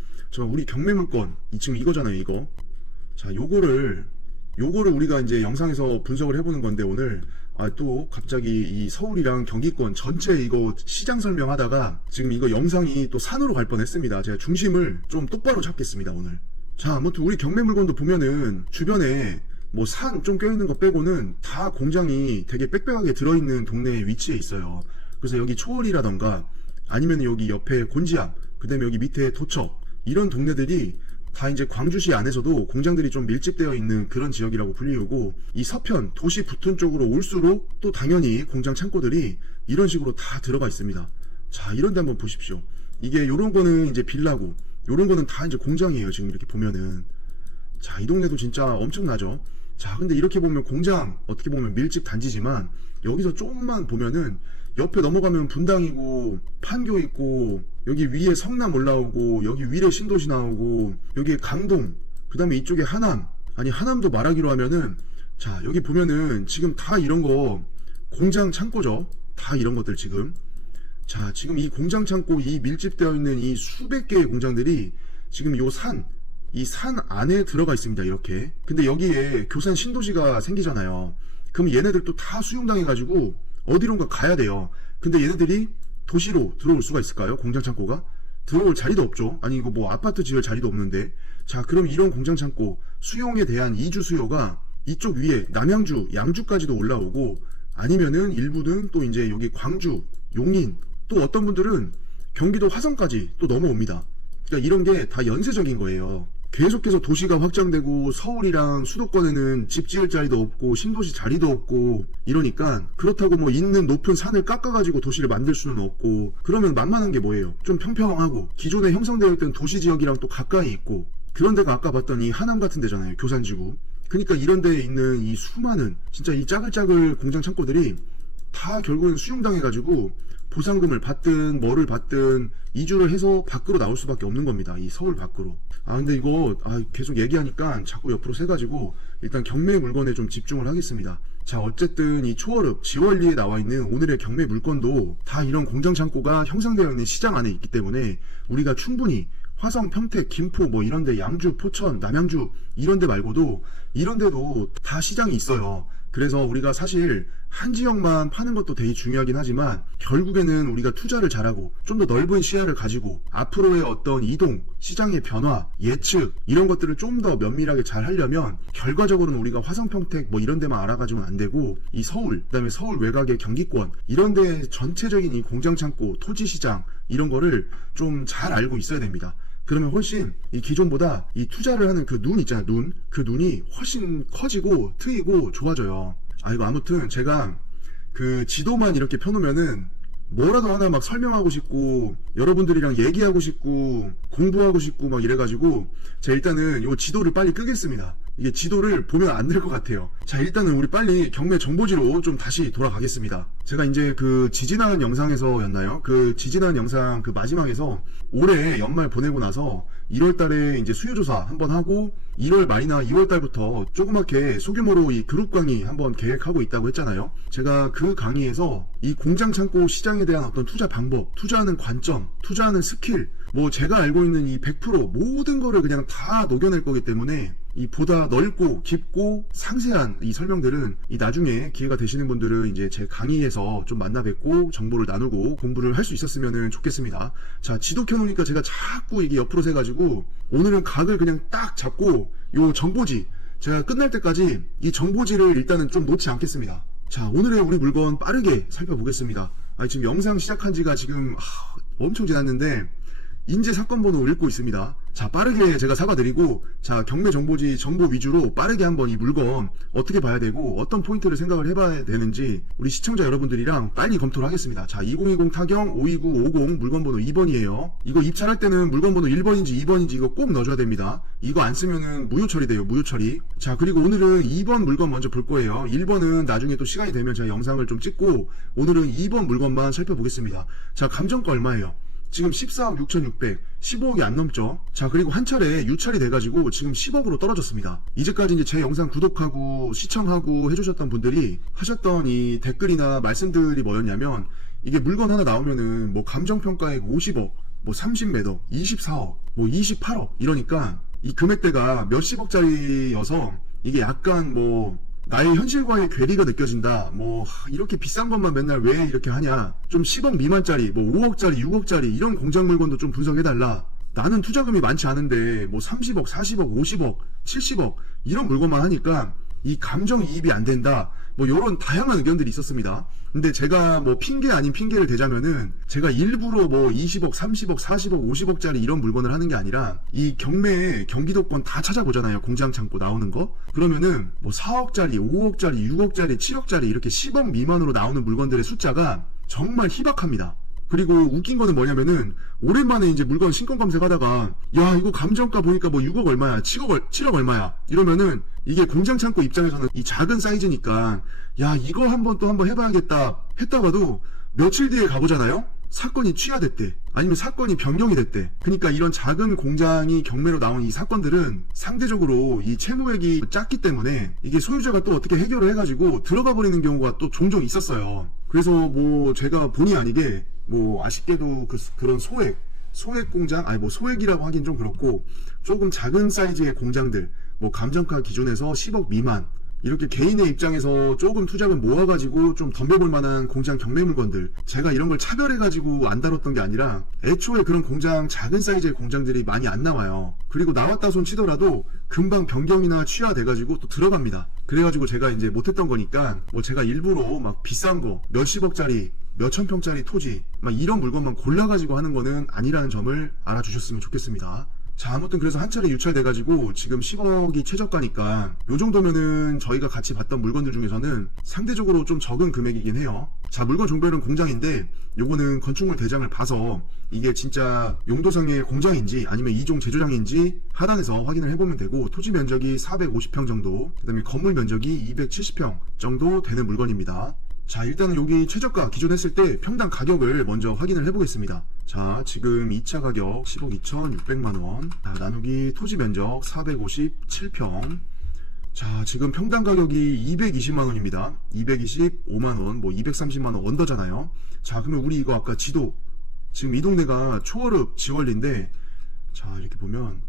우리 경매물건 지금 이거잖아요. 이거. 자, 요거를 우리가 이제 영상에서 분석을 해보는 건데 오늘 또 갑자기 이 서울이랑 경기권 전체 이거 시장 설명하다가 지금 이거 영상이 또 산으로 갈 뻔했습니다. 제가 중심을 좀 똑바로 잡겠습니다 오늘. 자, 아무튼 우리 경매물건도 보면은 주변에 뭐 산 좀 껴있는 거 빼고는 다 공장이 되게 빽빽하게 들어있는 동네에 위치해 있어요. 그래서 여기 초월이라던가 아니면 여기 옆에 곤지암, 그 다음에 여기 밑에 도척 이런 동네들이 다 이제 광주시 안에서도 공장들이 좀 밀집되어 있는 그런 지역이라고 불리우고 이 서편 도시 붙은 쪽으로 올수록 또 당연히 공장 창고들이 이런 식으로 다 들어가 있습니다. 자, 이런 데 한번 보십시오. 이게 요런 거는 이제 빌라고 요런 거는 다 이제 공장이에요. 지금 이렇게 보면은. 자, 이 동네도 진짜 엄청나죠. 자, 근데 이렇게 보면 공장 어떻게 보면 밀집 단지지만 여기서 조금만 보면은 옆에 넘어가면 분당이고 판교 있고 여기 위에 성남 올라오고 여기 위례 신도시 나오고 여기 강동 그 다음에 이쪽에 하남 아니 하남도 말하기로 하면은 자 여기 보면은 지금 다 이런 거 공장 창고죠. 다 이런 것들 지금 자 지금 이 공장 창고 이 밀집되어 있는 이 수백 개의 공장들이 지금 이 산 안에 들어가 있습니다. 이렇게. 근데 여기에 교산 신도시가 생기잖아요. 그럼 얘네들도 다 수용당해가지고 어디론가 가야 돼요. 근데 얘네들이 도시로 들어올 수가 있을까요? 공장 창고가? 들어올 자리도 없죠. 아니 이거 뭐 아파트 지을 자리도 없는데. 자 그럼 이런 공장 창고 수용에 대한 이주 수요가 이쪽 위에 남양주, 양주까지도 올라오고 아니면은 일부는 또 이제 여기 광주, 용인 또 어떤 분들은 경기도 화성까지 또 넘어옵니다. 그러니까 이런 게 다 연쇄적인 거예요. 계속해서 도시가 확장되고 서울이랑 수도권에는 집 지을 자리도 없고 신도시 자리도 없고 이러니까 그렇다고 뭐 있는 높은 산을 깎아가지고 도시를 만들 수는 없고 그러면 만만한 게 뭐예요? 좀 평평하고 기존에 형성되어 있던 도시 지역이랑 또 가까이 있고 그런 데가 아까 봤더니 하남 같은 데잖아요. 교산지구. 그러니까 이런 데에 있는 이 수많은 진짜 이 짜글짜글 공장 창고들이 다 결국은 수용당해가지고 보상금을 받든 뭐를 받든 이주를 해서 밖으로 나올 수밖에 없는 겁니다. 이 서울 밖으로. 근데 이거 계속 얘기하니까 자꾸 옆으로 새가지고 일단 경매 물건에 좀 집중을 하겠습니다. 자 어쨌든 이 초월읍 지월리에 나와 있는 오늘의 경매 물건도 다 이런 공장 창고가 형성되어 있는 시장 안에 있기 때문에 우리가 충분히 화성, 평택, 김포 뭐 이런데 양주, 포천, 남양주 이런데 말고도 이런데도 다 시장이 있어요. 그래서 우리가 사실 한 지역만 파는 것도 되게 중요하긴 하지만 결국에는 우리가 투자를 잘하고 좀 더 넓은 시야를 가지고 앞으로의 어떤 이동, 시장의 변화, 예측 이런 것들을 좀 더 면밀하게 잘 하려면 결과적으로는 우리가 화성, 평택 뭐 이런 데만 알아가지고는 안 되고 이 서울, 그다음에 서울 외곽의 경기권 이런 데 전체적인 이 공장 창고, 토지 시장 이런 거를 좀 잘 알고 있어야 됩니다. 그러면 훨씬 이 기존보다 이 투자를 하는 그 눈 있잖아요. 그 눈이 훨씬 커지고 트이고 좋아져요. 이거 아무튼 제가 그 지도만 이렇게 펴놓으면은 뭐라도 하나 막 설명하고 싶고 여러분들이랑 얘기하고 싶고 공부하고 싶고 막 이래가지고 자 일단은 이 지도를 빨리 끄겠습니다. 이게 지도를 보면 안 될 것 같아요. 자 일단은 우리 빨리 경매 정보지로 좀 다시 돌아가겠습니다. 제가 이제 그 지지난 영상에서였나요? 그 지지난 영상 그 마지막에서 올해 연말 보내고 나서 1월 달에 이제 수요조사 한번 하고 1월 말이나 2월 달부터 조그맣게 소규모로 이 그룹 강의 한번 계획하고 있다고 했잖아요. 제가 그 강의에서 이 공장 창고 시장에 대한 어떤 투자 방법, 투자하는 관점, 투자하는 스킬, 뭐 제가 알고 있는 이 100% 모든 거를 그냥 다 녹여낼 거기 때문에 이 보다 넓고 깊고 상세한 이 설명들은 이 나중에 기회가 되시는 분들은 이제 제 강의에서 좀 만나 뵙고 정보를 나누고 공부를 할 수 있었으면 좋겠습니다. 자 지도 켜놓으니까 제가 자꾸 이게 옆으로 새가지고 오늘은 각을 그냥 딱 잡고 요 정보지 제가 끝날 때까지 이 정보지를 일단은 좀 놓지 않겠습니다. 자 오늘의 우리 물건 빠르게 살펴보겠습니다. 지금 영상 시작한 지가 지금 엄청 지났는데 인제 사건 번호 읽고 있습니다. 자 빠르게 제가 사과드리고 자 경매 정보지 정보 위주로 빠르게 한번 이 물건 어떻게 봐야 되고 어떤 포인트를 생각을 해봐야 되는지 우리 시청자 여러분들이랑 빨리 검토를 하겠습니다. 자 2020 타경 52950 물건 번호 2번이에요. 이거 입찰할 때는 물건 번호 1번인지 2번인지 이거 꼭 넣어줘야 됩니다. 이거 안 쓰면은 무효 처리돼요. 무효 처리. 자 그리고 오늘은 2번 물건 먼저 볼 거예요. 1번은 나중에 또 시간이 되면 제가 영상을 좀 찍고 오늘은 2번 물건만 살펴보겠습니다. 자 감정가 얼마예요? 지금 14억 6,600, 15억이 안 넘죠. 자 그리고 한 차례 유찰이 돼가지고 지금 10억으로 떨어졌습니다. 이제까지 이제 제 영상 구독하고 시청하고 해주셨던 분들이 하셨던 이 댓글이나 말씀들이 뭐였냐면 이게 물건 하나 나오면은 뭐 감정평가액 50억, 뭐 30매덕, 24억, 뭐 28억 이러니까 이 금액대가 몇십억짜리여서 이게 약간 뭐 나의 현실과의 괴리가 느껴진다. 뭐 이렇게 비싼 것만 맨날 왜 이렇게 하냐. 좀 10억 미만짜리, 뭐 5억짜리, 6억짜리 이런 공장 물건도 좀 분석해달라. 나는 투자금이 많지 않은데 뭐 30억, 40억, 50억, 70억 이런 물건만 하니까 이 감정이입이 안 된다. 뭐 이런 다양한 의견들이 있었습니다. 근데 제가 뭐 핑계 아닌 핑계를 대자면은 제가 일부러 뭐 20억, 30억, 40억, 50억짜리 이런 물건을 하는 게 아니라 이 경매에 경기도권 다 찾아보잖아요. 공장 창고 나오는 거. 그러면은 뭐 4억짜리, 5억짜리, 6억짜리, 7억짜리 이렇게 10억 미만으로 나오는 물건들의 숫자가 정말 희박합니다. 그리고 웃긴 거는 뭐냐면은 오랜만에 이제 물건 신권 검색하다가 야 이거 감정가 보니까 뭐 6억 얼마야 7억 얼마야 이러면은 이게 공장 창고 입장에서는 이 작은 사이즈니까 야 이거 한번 해봐야겠다 했다가도 며칠 뒤에 가보잖아요. 사건이 취하됐대. 아니면 사건이 변경이 됐대. 그러니까 이런 작은 공장이 경매로 나온 이 사건들은 상대적으로 이 채무액이 작기 때문에 이게 소유자가 또 어떻게 해결을 해가지고 들어가 버리는 경우가 또 종종 있었어요. 그래서 뭐 제가 본의 아니게 뭐 아쉽게도 그런 소액 공장, 뭐 소액이라고 하긴 좀 그렇고 조금 작은 사이즈의 공장들, 뭐 감정가 기준에서 10억 미만 이렇게 개인의 입장에서 조금 투자금 모아가지고 좀 덤벼볼 만한 공장 경매 물건들 제가 이런 걸 차별해가지고 안 다뤘던 게 아니라 애초에 그런 공장 작은 사이즈의 공장들이 많이 안 나와요. 그리고 나왔다 손 치더라도 금방 변경이나 취하돼가지고 또 들어갑니다. 그래가지고 제가 이제 못했던 거니까 뭐 제가 일부러 막 비싼 거 몇십억짜리 몇천 평짜리 토지 막 이런 물건만 골라가지고 하는 거는 아니라는 점을 알아주셨으면 좋겠습니다. 자 아무튼 그래서 한 차례 유찰돼가지고 지금 10억이 최저가니까 요 정도면은 저희가 같이 봤던 물건들 중에서는 상대적으로 좀 적은 금액이긴 해요. 자 물건 종별은 공장인데 요거는 건축물 대장을 봐서 이게 진짜 용도상의 공장인지 아니면 이종 제조장인지 하단에서 확인을 해보면 되고 토지 면적이 450평 정도 그 다음에 건물 면적이 270평 정도 되는 물건입니다. 자 일단은 여기 최저가 기존했을 때 평당 가격을 먼저 확인을 해보겠습니다. 자 지금 2차 가격 10억 2,600만원 나누기 토지 면적 457평 자 지금 평당 가격이 220만원입니다. 225만원 뭐 230만원 언더잖아요. 자 그러면 우리 이거 아까 지도 지금 이 동네가 초월읍 지원리인데 자, 이렇게 보면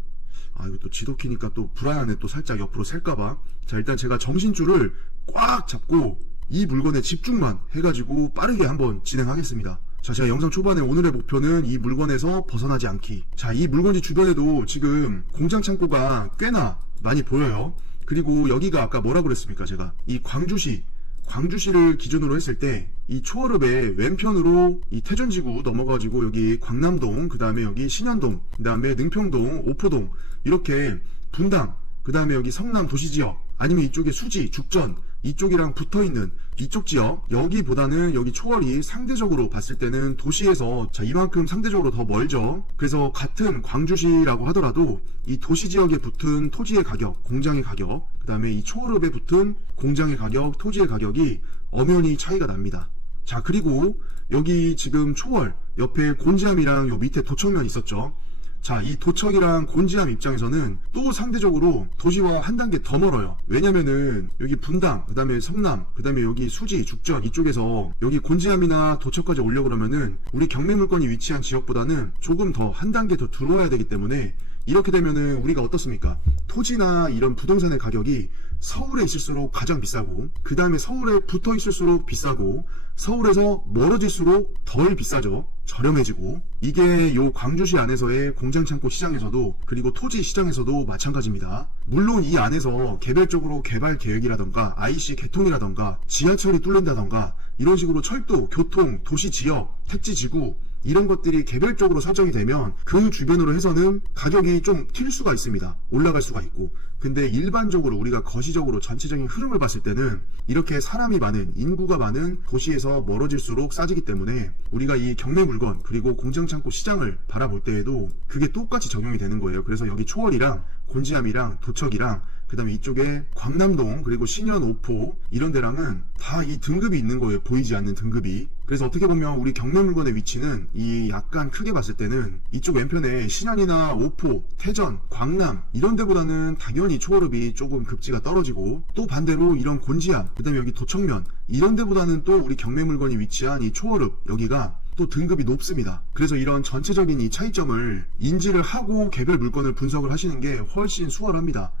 이거 또 지도 키니까 또 불안하네. 또 살짝 옆으로 셀까봐. 자, 일단 제가 정신줄을 꽉 잡고 이 물건에 집중만 해가지고 빠르게 한번 진행하겠습니다. 자, 제가 영상 초반에 오늘의 목표는 이 물건에서 벗어나지 않기. 자, 이 물건지 주변에도 지금 공장 창고가 꽤나 많이 보여요. 그리고 여기가 아까 뭐라 그랬습니까? 제가 이 광주시를 기준으로 했을 때 이 초월읍의 왼편으로 이 태전지구 넘어가지고 여기 광남동, 그 다음에 여기 신현동, 그 다음에 능평동, 오포동, 이렇게 분당, 그 다음에 여기 성남 도시지역, 아니면 이쪽에 수지, 죽전, 이쪽이랑 붙어있는 이쪽 지역, 여기보다는 여기 초월이 상대적으로 봤을 때는 도시에서 이만큼 상대적으로 더 멀죠. 그래서 같은 광주시라고 하더라도 이 도시 지역에 붙은 토지의 가격, 공장의 가격, 그 다음에 이 초월읍에 붙은 공장의 가격, 토지의 가격이 엄연히 차이가 납니다. 자, 그리고 여기 지금 초월 옆에 곤지암이랑 요 밑에 도청면 있었죠. 자, 이 도척이랑 곤지암 입장에서는 또 상대적으로 도시와 한 단계 더 멀어요. 왜냐면은 여기 분당, 그 다음에 성남, 그 다음에 여기 수지, 죽전 이쪽에서 여기 곤지암이나 도척까지 오려고 그러면은 우리 경매물건이 위치한 지역보다는 조금 더 한 단계 더 들어와야 되기 때문에 이렇게 되면은 우리가 어떻습니까? 토지나 이런 부동산의 가격이 서울에 있을수록 가장 비싸고, 그 다음에 서울에 붙어 있을수록 비싸고, 서울에서 멀어질수록 덜 비싸죠. 저렴해지고. 이게 요 광주시 안에서의 공장창고 시장에서도, 그리고 토지 시장에서도 마찬가지입니다. 물론 이 안에서 개별적으로 개발 계획이라던가 IC 개통이라던가 지하철이 뚫린다던가 이런 식으로 철도, 교통, 도시 지역, 택지 지구 이런 것들이 개별적으로 설정이 되면 그 주변으로 해서는 가격이 좀 튈 수가 있습니다. 올라갈 수가 있고. 근데 일반적으로 우리가 거시적으로 전체적인 흐름을 봤을 때는 이렇게 사람이 많은, 인구가 많은 도시에서 멀어질수록 싸지기 때문에 우리가 이 경매 물건 그리고 공장창고 시장을 바라볼 때에도 그게 똑같이 적용이 되는 거예요. 그래서 여기 초월이랑 곤지암이랑 도척이랑 그 다음에 이쪽에 광남동 그리고 신현 오포 이런 데랑은 다 이 등급이 있는 거예요. 보이지 않는 등급이. 그래서 어떻게 보면 우리 경매 물건의 위치는 이 약간 크게 봤을 때는 이쪽 왼편에 신현이나 오포, 태전, 광남 이런 데보다는 당연히 초월읍이 조금 급지가 떨어지고, 또 반대로 이런 곤지암, 그 다음에 여기 도청면 이런 데보다는 또 우리 경매 물건이 위치한 이 초월읍 여기가 또 등급이 높습니다. 그래서 이런 전체적인 이 차이점을 인지를 하고 개별 물건을 분석을 하시는 게 훨씬 수월합니다.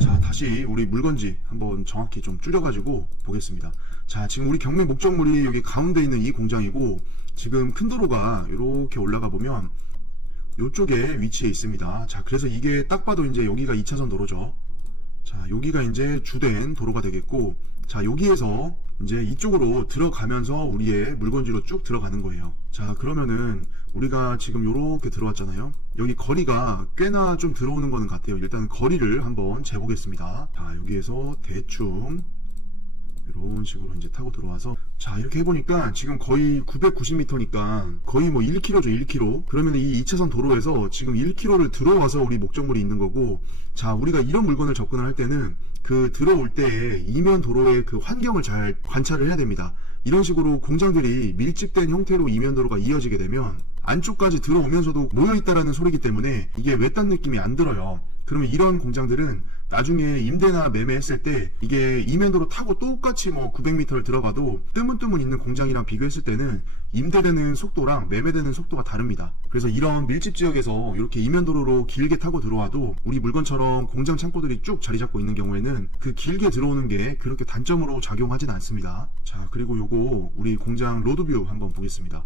자, 다시 우리 물건지 한번 정확히 좀 줄여가지고 보겠습니다. 자, 지금 우리 경매 목적물이 여기 가운데 있는 이 공장이고, 지금 큰 도로가 이렇게 올라가 보면 이쪽에 위치해 있습니다. 자, 그래서 이게 딱 봐도 이제 여기가 2차선 도로죠. 자, 여기가 이제 주된 도로가 되겠고, 자, 여기에서 이제 이쪽으로 들어가면서 우리의 물건지로 쭉 들어가는 거예요. 자, 그러면은 우리가 지금 요렇게 들어왔잖아요. 여기 거리가 꽤나 좀 들어오는 거는 같아요. 일단 거리를 한번 재보겠습니다. 자, 여기에서 대충 이런 식으로 이제 타고 들어와서, 자, 이렇게 해보니까 지금 거의 990m니까 거의 뭐 1km죠, 1km. 그러면 이 2차선 도로에서 지금 1km를 들어와서 우리 목적물이 있는 거고, 자, 우리가 이런 물건을 접근을 할 때는 그 들어올 때 이면 도로의 그 환경을 잘 관찰을 해야 됩니다. 이런 식으로 공장들이 밀집된 형태로 이면 도로가 이어지게 되면 안쪽까지 들어오면서도 모여있다라는 소리이기 때문에 이게 외딴 느낌이 안 들어요. 그러면 이런 공장들은 나중에 임대나 매매했을 때 이게 이면도로 타고 똑같이 뭐 900m를 들어가도 뜨문뜨문 있는 공장이랑 비교했을 때는 임대되는 속도랑 매매되는 속도가 다릅니다. 그래서 이런 밀집 지역에서 이렇게 이면도로로 길게 타고 들어와도 우리 물건처럼 공장 창고들이 쭉 자리 잡고 있는 경우에는 그 길게 들어오는 게 그렇게 단점으로 작용하진 않습니다. 자, 그리고 요거 우리 공장 로드뷰 한번 보겠습니다.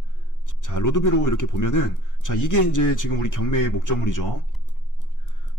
자, 로드뷰로 이렇게 보면은, 자, 이게 이제 지금 우리 경매의 목적물이죠.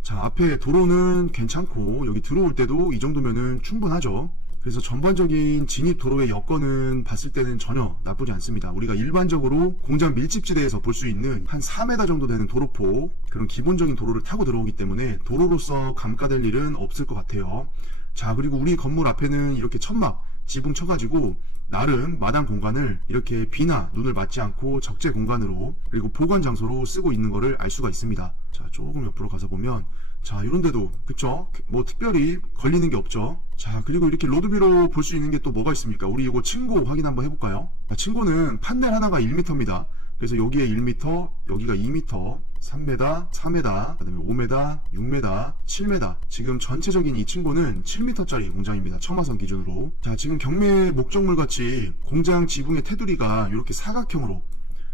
자, 앞에 도로는 괜찮고 여기 들어올 때도 이 정도면은 충분하죠. 그래서 전반적인 진입 도로의 여건은 봤을 때는 전혀 나쁘지 않습니다. 우리가 일반적으로 공장 밀집지대에서 볼 수 있는 한 4m 정도 되는 도로폭, 그런 기본적인 도로를 타고 들어오기 때문에 도로로서 감가될 일은 없을 것 같아요. 자, 그리고 우리 건물 앞에는 이렇게 천막 지붕 쳐가지고 나름 마당 공간을 이렇게 비나 눈을 맞지 않고 적재 공간으로, 그리고 보관 장소로 쓰고 있는 거를 알 수가 있습니다. 자, 조금 옆으로 가서 보면, 자, 이런데도 그쵸? 뭐 특별히 걸리는 게 없죠. 자, 그리고 이렇게 로드뷰로 볼 수 있는 게 또 뭐가 있습니까? 우리 이거 층고 확인 한번 해볼까요? 자, 층고는 판넬 하나가 1m입니다. 그래서 여기에 1m, 여기가 2m, 3m, 4m, 그 다음에 5m, 6m, 7m. 지금 전체적인 이 층고는 7m짜리 공장입니다. 첨화선 기준으로. 자, 지금 경매 목적물 같이 공장 지붕의 테두리가 이렇게 사각형으로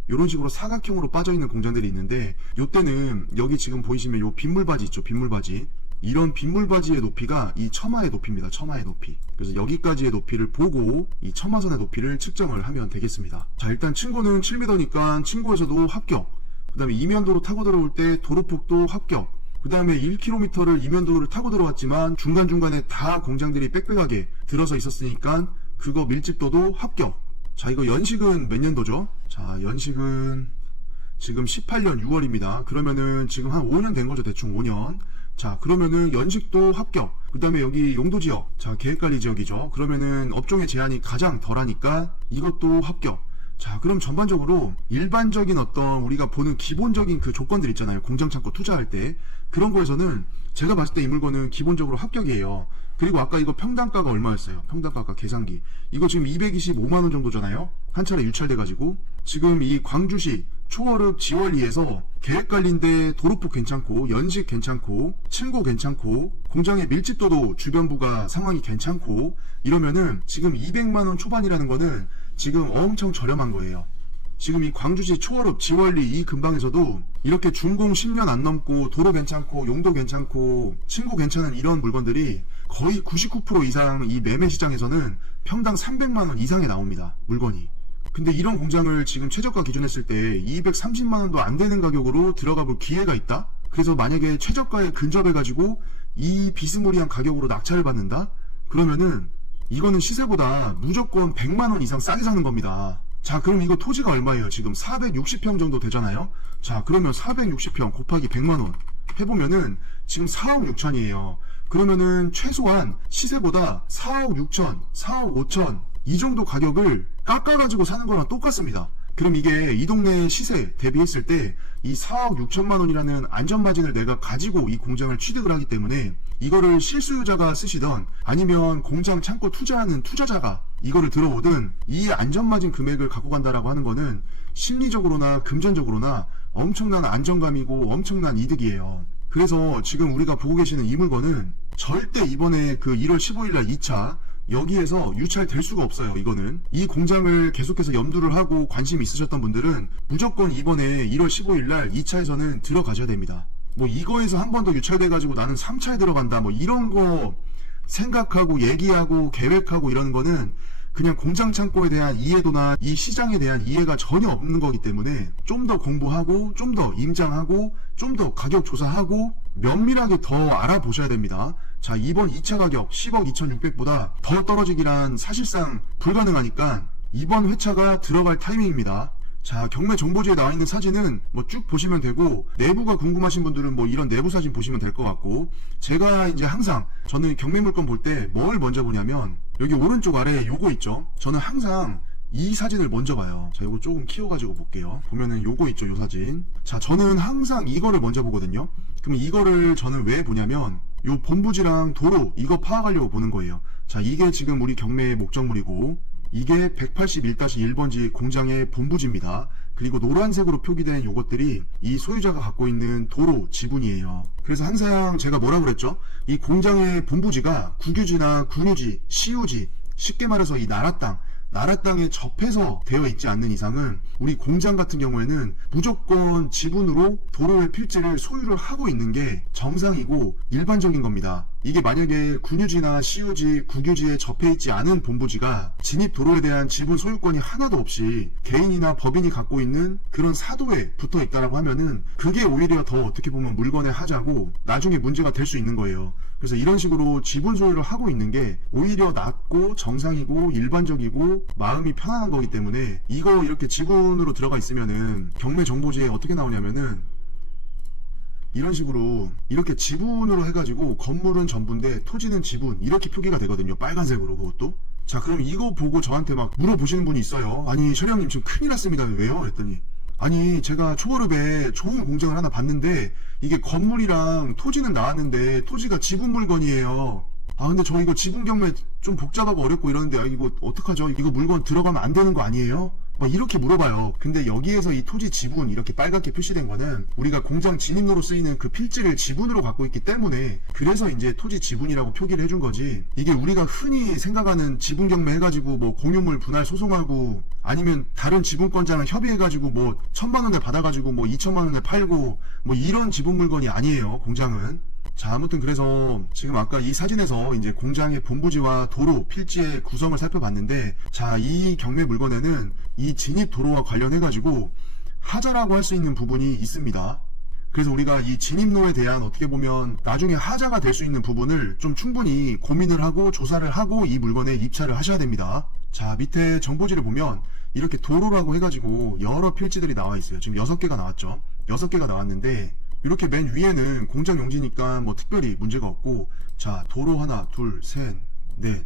이런 식으로 사각형으로 빠져있는 공장들이 있는데, 요때는 여기 지금 보이시면 요 빗물바지 있죠, 빗물바지. 이런 빗물바지의 높이가 이 처마의 높이입니다. 처마의 높이. 그래서 여기까지의 높이를 보고 이 처마선의 높이를 측정을 하면 되겠습니다. 자, 일단 층고는 7m니까 층고에서도 합격. 그 다음에 이면도로 타고 들어올 때 도로폭도 합격. 그 다음에 1km를 이면도로를 타고 들어왔지만 중간중간에 다 공장들이 빽빽하게 들어서 있었으니까 그거 밀집도도 합격. 자, 이거 연식은 몇 년도죠? 자, 연식은 지금 18년 6월입니다. 그러면은 지금 한 5년 된 거죠. 대충 5년. 자, 그러면은 연식도 합격. 그 다음에 여기 용도지역, 자, 계획관리 지역이죠. 그러면은 업종의 제한이 가장 덜하니까 이것도 합격. 자, 그럼 전반적으로 일반적인 어떤 우리가 보는 기본적인 그 조건들 있잖아요. 공장 창고 투자할 때. 그런 거에서는 제가 봤을 때 이 물건은 기본적으로 합격이에요. 그리고 아까 이거 평당가가 얼마였어요? 평당가가 계산기. 이거 지금 225만원 정도잖아요? 한 차례 유찰돼가지고. 지금 이 광주시 초월읍 지월리에서 계획관리인데 도로폭 괜찮고, 연식 괜찮고, 층고 괜찮고, 공장의 밀집도도 주변부가 상황이 괜찮고, 이러면은 지금 200만원 초반이라는 거는 지금 엄청 저렴한 거예요. 지금 이 광주시 초월읍 지월리 이 근방에서도 이렇게 준공 10년 안 넘고 도로 괜찮고 용도 괜찮고 층고 괜찮은 이런 물건들이 거의 99% 이상 이 매매 시장에서는 평당 300만원 이상에 나옵니다. 물건이. 근데 이런 공장을 지금 최저가 기준했을 때 230만원도 안 되는 가격으로 들어가 볼 기회가 있다? 그래서 만약에 최저가에 근접해가지고 이 비스무리한 가격으로 낙찰을 받는다? 그러면은 이거는 시세보다 무조건 100만원 이상 싸게 사는 겁니다. 자, 그럼 이거 토지가 얼마예요? 지금 460평 정도 되잖아요? 자, 그러면 460평 곱하기 100만원 해보면은 지금 4억 6천이에요. 그러면은 최소한 시세보다 4억 6천, 4억 5천 이 정도 가격을 깎아가지고 사는 거랑 똑같습니다. 그럼 이게 이 동네 시세 대비했을 때 이 4억 6천만 원이라는 안전마진을 내가 가지고 이 공장을 취득을 하기 때문에 이거를 실수요자가 쓰시던 아니면 공장 창고 투자하는 투자자가 이거를 들어오든 이 안전마진 금액을 갖고 간다라고 하는 거는 심리적으로나 금전적으로나 엄청난 안정감이고 엄청난 이득이에요. 그래서 지금 우리가 보고 계시는 이 물건은 절대 이번에 그 1월 15일날 2차 여기에서 유찰될 수가 없어요. 이거는 이 공장을 계속해서 염두를 하고 관심 있으셨던 분들은 무조건 이번에 1월 15일날 2차에서는 들어가셔야 됩니다. 뭐 이거에서 한 번 더 유찰돼 가지고 나는 3차에 들어간다 뭐 이런 거 생각하고 얘기하고 계획하고 이러는 거는 그냥 공장 창고에 대한 이해도나 이 시장에 대한 이해가 전혀 없는 거기 때문에 좀 더 공부하고 좀 더 임장하고 좀 더 가격 조사하고 면밀하게 더 알아보셔야 됩니다. 자, 이번 2차 가격 10억 2600보다 더 떨어지기란 사실상 불가능하니까 이번 회차가 들어갈 타이밍입니다. 자, 경매 정보지에 나와 있는 사진은 뭐 쭉 보시면 되고 내부가 궁금하신 분들은 뭐 이런 내부 사진 보시면 될 것 같고, 제가 이제 항상 저는 경매 물건 볼 때 뭘 먼저 보냐면 여기 오른쪽 아래 요거 있죠. 저는 항상 이 사진을 먼저 봐요. 자, 요거 조금 키워가지고 볼게요. 보면은 요거 있죠, 요 사진. 자, 저는 항상 이거를 먼저 보거든요. 그럼 이거를 저는 왜 보냐면 요 본부지랑 도로 이거 파악하려고 보는 거예요. 자, 이게 지금 우리 경매의 목적물이고 이게 181-1번지 공장의 본부지입니다. 그리고 노란색으로 표기된 요것들이 이 소유자가 갖고 있는 도로 지분이에요. 그래서 항상 제가 뭐라고 그랬죠? 이 공장의 본부지가 국유지나 군유지, 시유지, 쉽게 말해서 이 나라 땅에 접해서 되어 있지 않는 이상은 우리 공장 같은 경우에는 무조건 지분으로 도로의 필지를 소유를 하고 있는 게 정상이고 일반적인 겁니다. 이게 만약에 군유지나 시유지, 국유지에 접해 있지 않은 본부지가 진입 도로에 대한 지분 소유권이 하나도 없이 개인이나 법인이 갖고 있는 그런 사도에 붙어 있다라고 하면은 그게 오히려 더 어떻게 보면 물건의 하자고 나중에 문제가 될 수 있는 거예요. 그래서 이런 식으로 지분 소유를 하고 있는 게 오히려 낫고 정상이고 일반적이고 마음이 편안한 거기 때문에 이거 이렇게 지분으로 들어가 있으면은 경매 정보지에 어떻게 나오냐면은 이런 식으로 이렇게 지분으로 해가지고 건물은 전부인데 토지는 지분 이렇게 표기가 되거든요. 빨간색으로 그것도. 자, 그럼 이거 보고 저한테 막 물어보시는 분이 있어요. 아니 철형님 지금 큰일 났습니다. 왜요? 했더니 아니 제가 초월읍에 좋은 공장을 하나 봤는데 이게 건물이랑 토지는 나왔는데 토지가 지분 물건이에요. 아 근데 저 이거 지분 경매 좀 복잡하고 어렵고 이러는데 이거 어떡하죠? 이거 물건 들어가면 안 되는 거 아니에요? 막 이렇게 물어봐요. 근데 여기에서 이 토지 지분 이렇게 빨갛게 표시된 거는 우리가 공장 진입로로 쓰이는 그 필지를 지분으로 갖고 있기 때문에 그래서 이제 토지 지분이라고 표기를 해준 거지. 이게 우리가 흔히 생각하는 지분 경매 해가지고 뭐 공유물 분할 소송하고 아니면 다른 지분권자랑 협의해가지고 뭐 1,000만 원을 받아가지고 뭐 2,000만 원을 팔고 뭐 이런 지분 물건이 아니에요. 공장은. 자, 아무튼 그래서 지금 아까 이 사진에서 이제 공장의 본부지와 도로, 필지의 구성을 살펴봤는데, 자, 이 경매 물건에는 이 진입 도로와 관련해가지고 하자라고 할 수 있는 부분이 있습니다. 그래서 우리가 이 진입로에 대한 어떻게 보면 나중에 하자가 될 수 있는 부분을 좀 충분히 고민을 하고 조사를 하고 이 물건에 입찰을 하셔야 됩니다. 자, 밑에 정보지를 보면 이렇게 도로라고 해가지고 여러 필지들이 나와 있어요. 지금 6개가 나왔죠. 6개가 나왔는데 이렇게 맨 위에는 공장 용지니까 뭐 특별히 문제가 없고, 자, 도로 하나, 둘, 셋, 넷,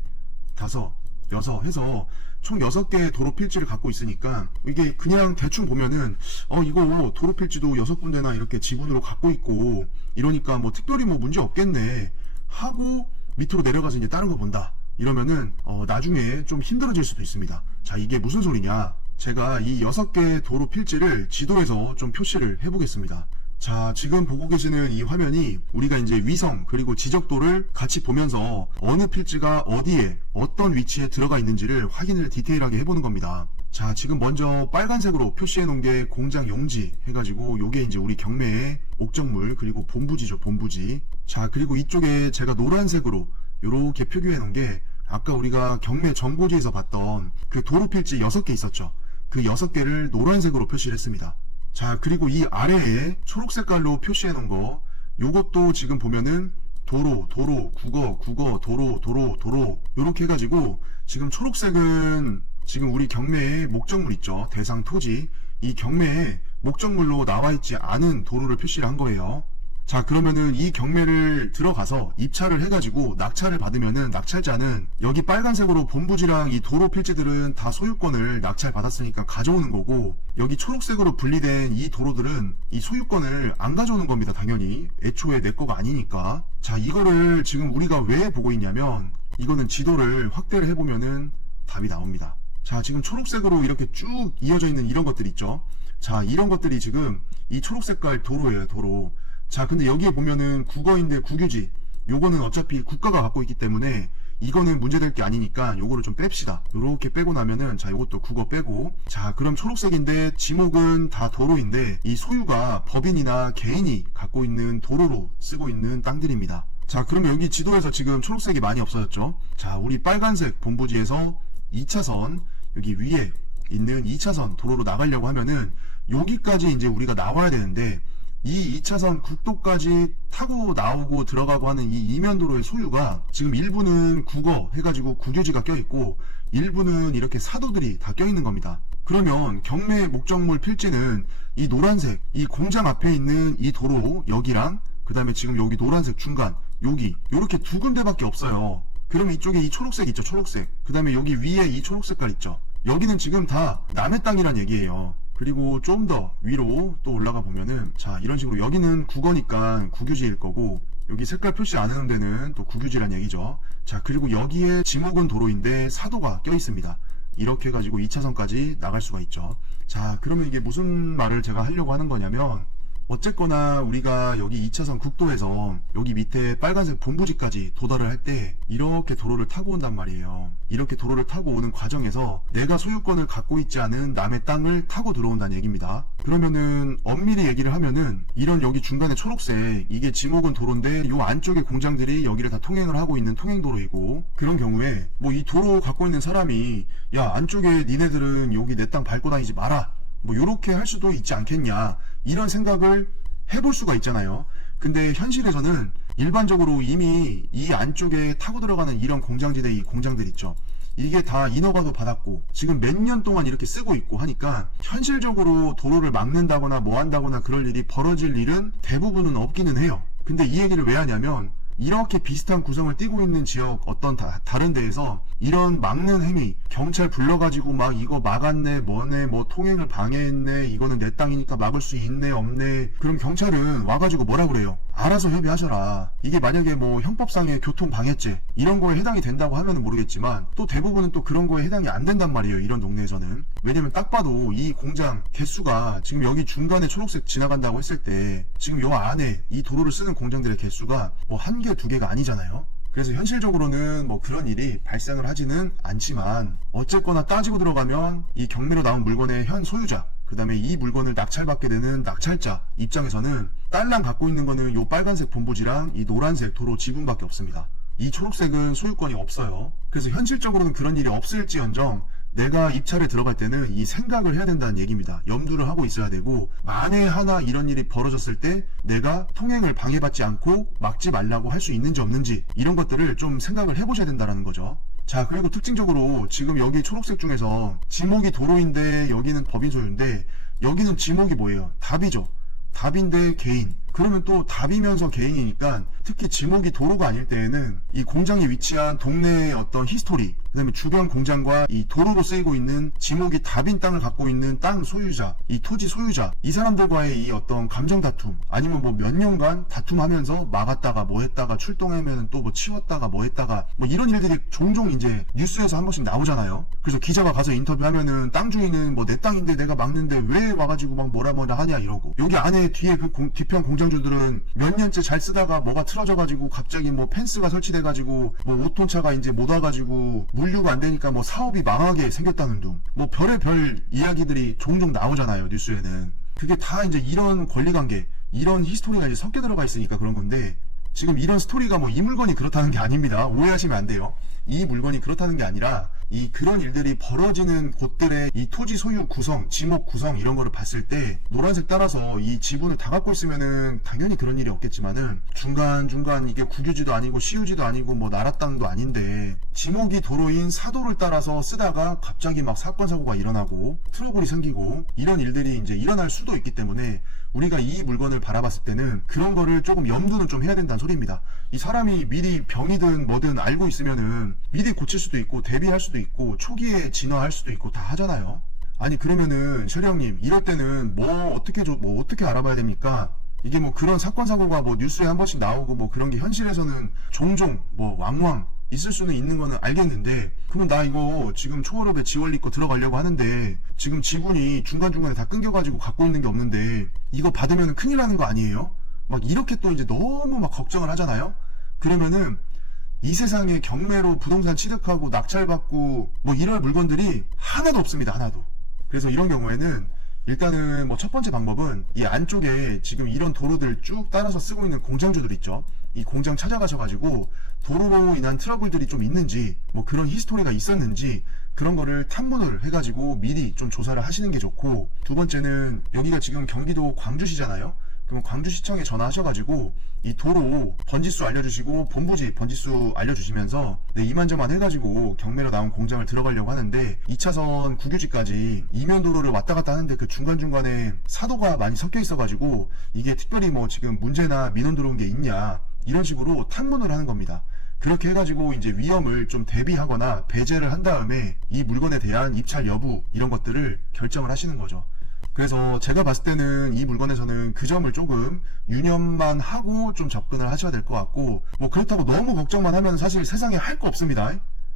다섯, 여섯 해서 총 6개의 도로 필지를 갖고 있으니까 이게 그냥 대충 보면은 이거 도로 필지도 6군데나 이렇게 지분으로 갖고 있고 이러니까 뭐 특별히 뭐 문제 없겠네 하고 밑으로 내려가서 이제 다른 거 본다 이러면은 나중에 좀 힘들어질 수도 있습니다. 자, 이게 무슨 소리냐? 제가 이 6개 도로 필지를 지도에서 좀 표시를 해보겠습니다. 자, 지금 보고 계시는 이 화면이 우리가 이제 위성 그리고 지적도를 같이 보면서 어느 필지가 어디에 어떤 위치에 들어가 있는지를 확인을 디테일하게 해보는 겁니다. 자, 지금 먼저 빨간색으로 표시해 놓은 게 공장 용지 해가지고 요게 이제 우리 경매의 목적물 그리고 본부지죠, 본부지. 자, 그리고 이쪽에 제가 노란색으로 요렇게 표기해 놓은 게 아까 우리가 경매 정보지에서 봤던 그 도로 필지 6개 있었죠. 그 6개를 노란색으로 표시를 했습니다. 자, 그리고 이 아래에 초록 색깔로 표시해 놓은 거 요것도 지금 보면은 도로, 국어, 도로 요렇게 해가지고 지금 초록색은 지금 우리 경매의 목적물 있죠. 대상 토지. 이 경매에 목적물로 나와 있지 않은 도로를 표시를 한 거예요. 자, 그러면은 이 경매를 들어가서 입찰을 해가지고 낙찰을 받으면은 낙찰자는 여기 빨간색으로 본부지랑 이 도로 필지들은 다 소유권을 낙찰 받았으니까 가져오는 거고, 여기 초록색으로 분리된 이 도로들은 이 소유권을 안 가져오는 겁니다. 당연히 애초에 내 거가 아니니까. 자, 이거를 지금 우리가 왜 보고 있냐면 이거는 지도를 확대를 해보면은 답이 나옵니다. 자, 지금 초록색으로 이렇게 쭉 이어져 있는 이런 것들 있죠. 자, 이런 것들이 지금 이 초록색깔 도로예요. 도로. 자, 근데 여기에 보면은 국어인데 국유지 요거는 어차피 국가가 갖고 있기 때문에 이거는 문제될 게 아니니까 요거를 좀 뺍시다. 요렇게 빼고 나면은 자, 요것도 국어 빼고, 자, 그럼 초록색인데 지목은 다 도로인데 이 소유가 법인이나 개인이 갖고 있는 도로로 쓰고 있는 땅들입니다. 자, 그러면 여기 지도에서 지금 초록색이 많이 없어졌죠. 자, 우리 빨간색 본부지에서 2차선 여기 위에 있는 2차선 도로로 나가려고 하면은 여기까지 이제 우리가 나와야 되는데 이 2차선 국도까지 타고 나오고 들어가고 하는 이 이면도로의 소유가 지금 일부는 국어 해가지고 국유지가 껴있고 일부는 이렇게 사도들이 다 껴있는 겁니다. 그러면 경매 목적물 필지는 이 노란색 이 공장 앞에 있는 이 도로 여기랑 그 다음에 지금 여기 노란색 중간 여기 요렇게 두 군데밖에 없어요. 그러면 이쪽에 이 초록색 있죠, 초록색. 그 다음에 여기 위에 이 초록색깔 있죠. 여기는 지금 다 남의 땅이란 얘기예요. 그리고 좀 더 위로 또 올라가 보면은 자, 이런 식으로 여기는 국어니까 국유지일 거고 여기 색깔 표시 안 하는 데는 또 국유지란 얘기죠. 자, 그리고 여기에 지목은 도로인데 사도가 껴 있습니다. 이렇게 해가지고 2차선까지 나갈 수가 있죠. 자, 그러면 이게 무슨 말을 제가 하려고 하는 거냐면 어쨌거나 우리가 여기 2차선 국도에서 여기 밑에 빨간색 본부지까지 도달을 할 때 이렇게 도로를 타고 온단 말이에요. 이렇게 도로를 타고 오는 과정에서 내가 소유권을 갖고 있지 않은 남의 땅을 타고 들어온다는 얘기입니다. 그러면은 엄밀히 얘기를 하면은 이런 여기 중간에 초록색 이게 지목은 도로인데 요 안쪽에 공장들이 여기를 다 통행을 하고 있는 통행도로이고, 그런 경우에 뭐 이 도로 갖고 있는 사람이 야, 안쪽에 니네들은 여기 내 땅 밟고 다니지 마라 뭐 요렇게 할 수도 있지 않겠냐 이런 생각을 해볼 수가 있잖아요. 근데 현실에서는 일반적으로 이미 이 안쪽에 타고 들어가는 이런 공장지대 이 공장들 있죠. 이게 다 인허가도 받았고 지금 몇 년 동안 이렇게 쓰고 있고 하니까 현실적으로 도로를 막는다거나 뭐 한다거나 그럴 일이 벌어질 일은 대부분은 없기는 해요. 근데 이 얘기를 왜 하냐면 이렇게 비슷한 구성을 띠고 있는 지역 어떤 다른 데에서 이런 막는 행위 경찰 불러가지고 막 이거 막았네 뭐네 뭐 통행을 방해했네 이거는 내 땅이니까 막을 수 있네 없네, 그럼 경찰은 와가지고 뭐라 그래요? 알아서 협의하셔라. 이게 만약에 뭐 형법상의 교통방해죄 이런 거에 해당이 된다고 하면은 모르겠지만 또 대부분은 또 그런 거에 해당이 안 된단 말이에요. 이런 동네에서는. 왜냐면 딱 봐도 이 공장 개수가 지금 여기 중간에 초록색 지나간다고 했을 때 지금 요 안에 이 도로를 쓰는 공장들의 개수가 뭐 한 개, 두 개가 아니잖아요. 그래서 현실적으로는 뭐 그런 일이 발생을 하지는 않지만 어쨌거나 따지고 들어가면 이 경매로 나온 물건의 현 소유자, 그 다음에 이 물건을 낙찰받게 되는 낙찰자 입장에서는 딸랑 갖고 있는 거는 요 빨간색 본부지랑 이 노란색 도로 지분밖에 없습니다. 이 초록색은 소유권이 없어요. 그래서 현실적으로는 그런 일이 없을지언정 내가 입찰에 들어갈 때는 이 생각을 해야 된다는 얘기입니다. 염두를 하고 있어야 되고, 만에 하나 이런 일이 벌어졌을 때 내가 통행을 방해받지 않고 막지 말라고 할 수 있는지 없는지 이런 것들을 좀 생각을 해보셔야 된다는 거죠. 자, 그리고 특징적으로 지금 여기 초록색 중에서 지목이 도로인데 여기는 법인 소유인데 여기는 지목이 뭐예요? 답이죠. 답인데 개인. 그러면 또 답이면서 개인이니까 특히 지목이 도로가 아닐 때에는 이 공장이 위치한 동네의 어떤 히스토리, 그 다음에 주변 공장과 이 도로로 쓰이고 있는 지목이 답인 땅을 갖고 있는 땅 소유자, 이 토지 소유자, 이 사람들과의 이 어떤 감정 다툼, 아니면 뭐 몇 년간 다툼하면서 막았다가 뭐 했다가 출동하면 또 뭐 치웠다가 뭐 했다가 뭐 이런 일들이 종종 이제 뉴스에서 한 번씩 나오잖아요. 그래서 기자가 가서 인터뷰하면은 땅 주인은 뭐 내 땅인데 내가 막는데 왜 와가지고 막 뭐라 하냐 이러고, 여기 안에 뒤에 그 뒤편 공장주들은 몇 년째 잘 쓰다가 뭐가 틀어져가지고 갑자기 뭐 펜스가 설치돼가지고 뭐 5톤차가 이제 못 와가지고 물류가 안 되니까 뭐 사업이 망하게 생겼다는 둥, 뭐 별의별 이야기들이 종종 나오잖아요, 뉴스에는. 그게 다 이제 이런 권리관계, 이런 히스토리가 이제 섞여 들어가 있으니까 그런 건데, 지금 이런 스토리가 뭐 이 물건이 그렇다는 게 아닙니다. 오해하시면 안 돼요. 이 물건이 그렇다는 게 아니라 이 그런 일들이 벌어지는 곳들의 이 토지 소유 구성, 지목 구성 이런 거를 봤을 때 노란색 따라서 이 지분을 다 갖고 있으면은 당연히 그런 일이 없겠지만은 중간중간 이게 국유지도 아니고 시유지도 아니고 뭐 나라 땅도 아닌데 지목이 도로인 사도를 따라서 쓰다가 갑자기 막 사건 사고가 일어나고 트러블이 생기고 이런 일들이 이제 일어날 수도 있기 때문에 우리가 이 물건을 바라봤을 때는 그런 거를 조금 염두는 좀 해야 된다는 소리입니다. 이 사람이 미리 병이든 뭐든 알고 있으면은 미리 고칠 수도 있고 대비할 수도 있고 초기에 진화할 수도 있고 다 하잖아요. 아니 그러면은 셔리 형님 이럴 때는 뭐 어떻게 알아봐야 됩니까? 이게 뭐 그런 사건 사고가 뭐 뉴스에 한 번씩 나오고 뭐 그런 게 현실에서는 종종 뭐 왕왕 있을 수는 있는 거는 알겠는데, 그러면 나 이거 지금 초월업에 지원리 거 들어가려고 하는데 지금 지분이 중간중간에 다 끊겨가지고 갖고 있는 게 없는데 이거 받으면 큰일 나는 거 아니에요? 막 이렇게 또 이제 너무 막 걱정을 하잖아요. 그러면은 이 세상에 경매로 부동산 취득하고 낙찰받고 뭐 이럴 물건들이 하나도 없습니다. 하나도. 그래서 이런 경우에는 일단은 뭐 첫 번째 방법은 이 안쪽에 지금 이런 도로들 쭉 따라서 쓰고 있는 공장주들 있죠. 이 공장 찾아가셔가지고 도로로 인한 트러블들이 좀 있는지 뭐 그런 히스토리가 있었는지 그런 거를 탐문을 해가지고 미리 좀 조사를 하시는 게 좋고, 두 번째는 여기가 지금 경기도 광주시잖아요. 그럼 광주시청에 전화하셔가지고 이 도로 번지수 알려주시고 본부지 번지수 알려주시면서 네, 이만저만 해가지고 경매로 나온 공장을 들어가려고 하는데 2차선 국유지까지 이면도로를 왔다 갔다 하는데 그 중간중간에 사도가 많이 섞여 있어가지고 이게 특별히 뭐 지금 문제나 민원 들어온 게 있냐 이런 식으로 탐문을 하는 겁니다. 그렇게 해가지고 이제 위험을 좀 대비하거나 배제를 한 다음에 이 물건에 대한 입찰 여부 이런 것들을 결정을 하시는 거죠. 그래서 제가 봤을 때는 이 물건에서는 그 점을 조금 유념만 하고 좀 접근을 하셔야 될 것 같고, 뭐 그렇다고 너무 걱정만 하면 사실 세상에 할 거 없습니다.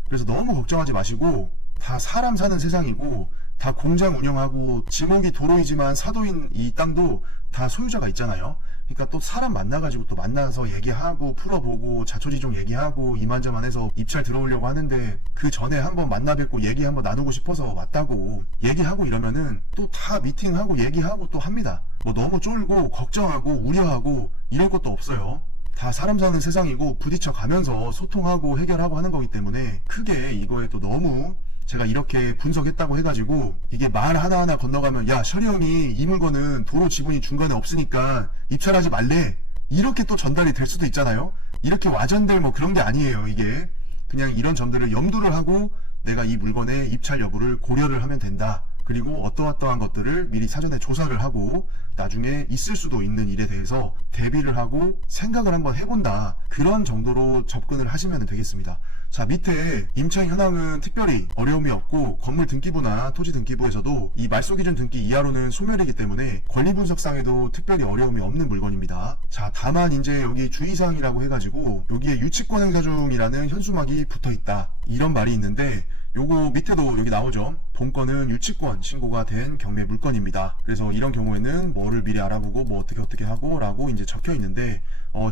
그래서 너무 걱정하지 마시고, 다 사람 사는 세상이고 다 공장 운영하고 지목이 도로이지만 사도인 이 땅도 다 소유자가 있잖아요. 그러니까 또 사람 만나가지고 또 만나서 얘기하고 풀어보고 자초지종 얘기하고 이만저만 해서 입찰 들어오려고 하는데 그 전에 한번 만나 뵙고 얘기 한번 나누고 싶어서 왔다고 얘기하고 이러면은 또 다 미팅하고 얘기하고 또 합니다. 뭐 너무 쫄고 걱정하고 우려하고 이럴 것도 없어요. 다 사람 사는 세상이고 부딪혀 가면서 소통하고 해결하고 하는 거기 때문에 크게 이거에 또 너무 제가 이렇게 분석했다고 해가지고 이게 말 하나하나 건너가면 야 셔리 형이 이 물건은 도로 지분이 중간에 없으니까 입찰하지 말래 이렇게 또 전달이 될 수도 있잖아요. 이렇게 와전될 뭐 그런 게 아니에요. 이게 그냥 이런 점들을 염두를 하고 내가 이 물건의 입찰 여부를 고려를 하면 된다. 그리고 어떠한 것들을 미리 사전에 조사를 하고 나중에 있을 수도 있는 일에 대해서 대비를 하고 생각을 한번 해본다. 그런 정도로 접근을 하시면 되겠습니다. 자, 밑에 임차 현황은 특별히 어려움이 없고 건물 등기부나 토지 등기부에서도 이 말소기준 등기 이하로는 소멸이기 때문에 권리분석상에도 특별히 어려움이 없는 물건입니다. 자, 다만 이제 여기 주의사항이라고 해가지고 여기에 유치권 행사 중이라는 현수막이 붙어있다, 이런 말이 있는데, 요거 밑에도 여기 나오죠. 본건은 유치권 신고가 된 경매 물건입니다. 그래서 이런 경우에는 뭐를 미리 알아보고 뭐 어떻게 하고 라고 이제 적혀 있는데,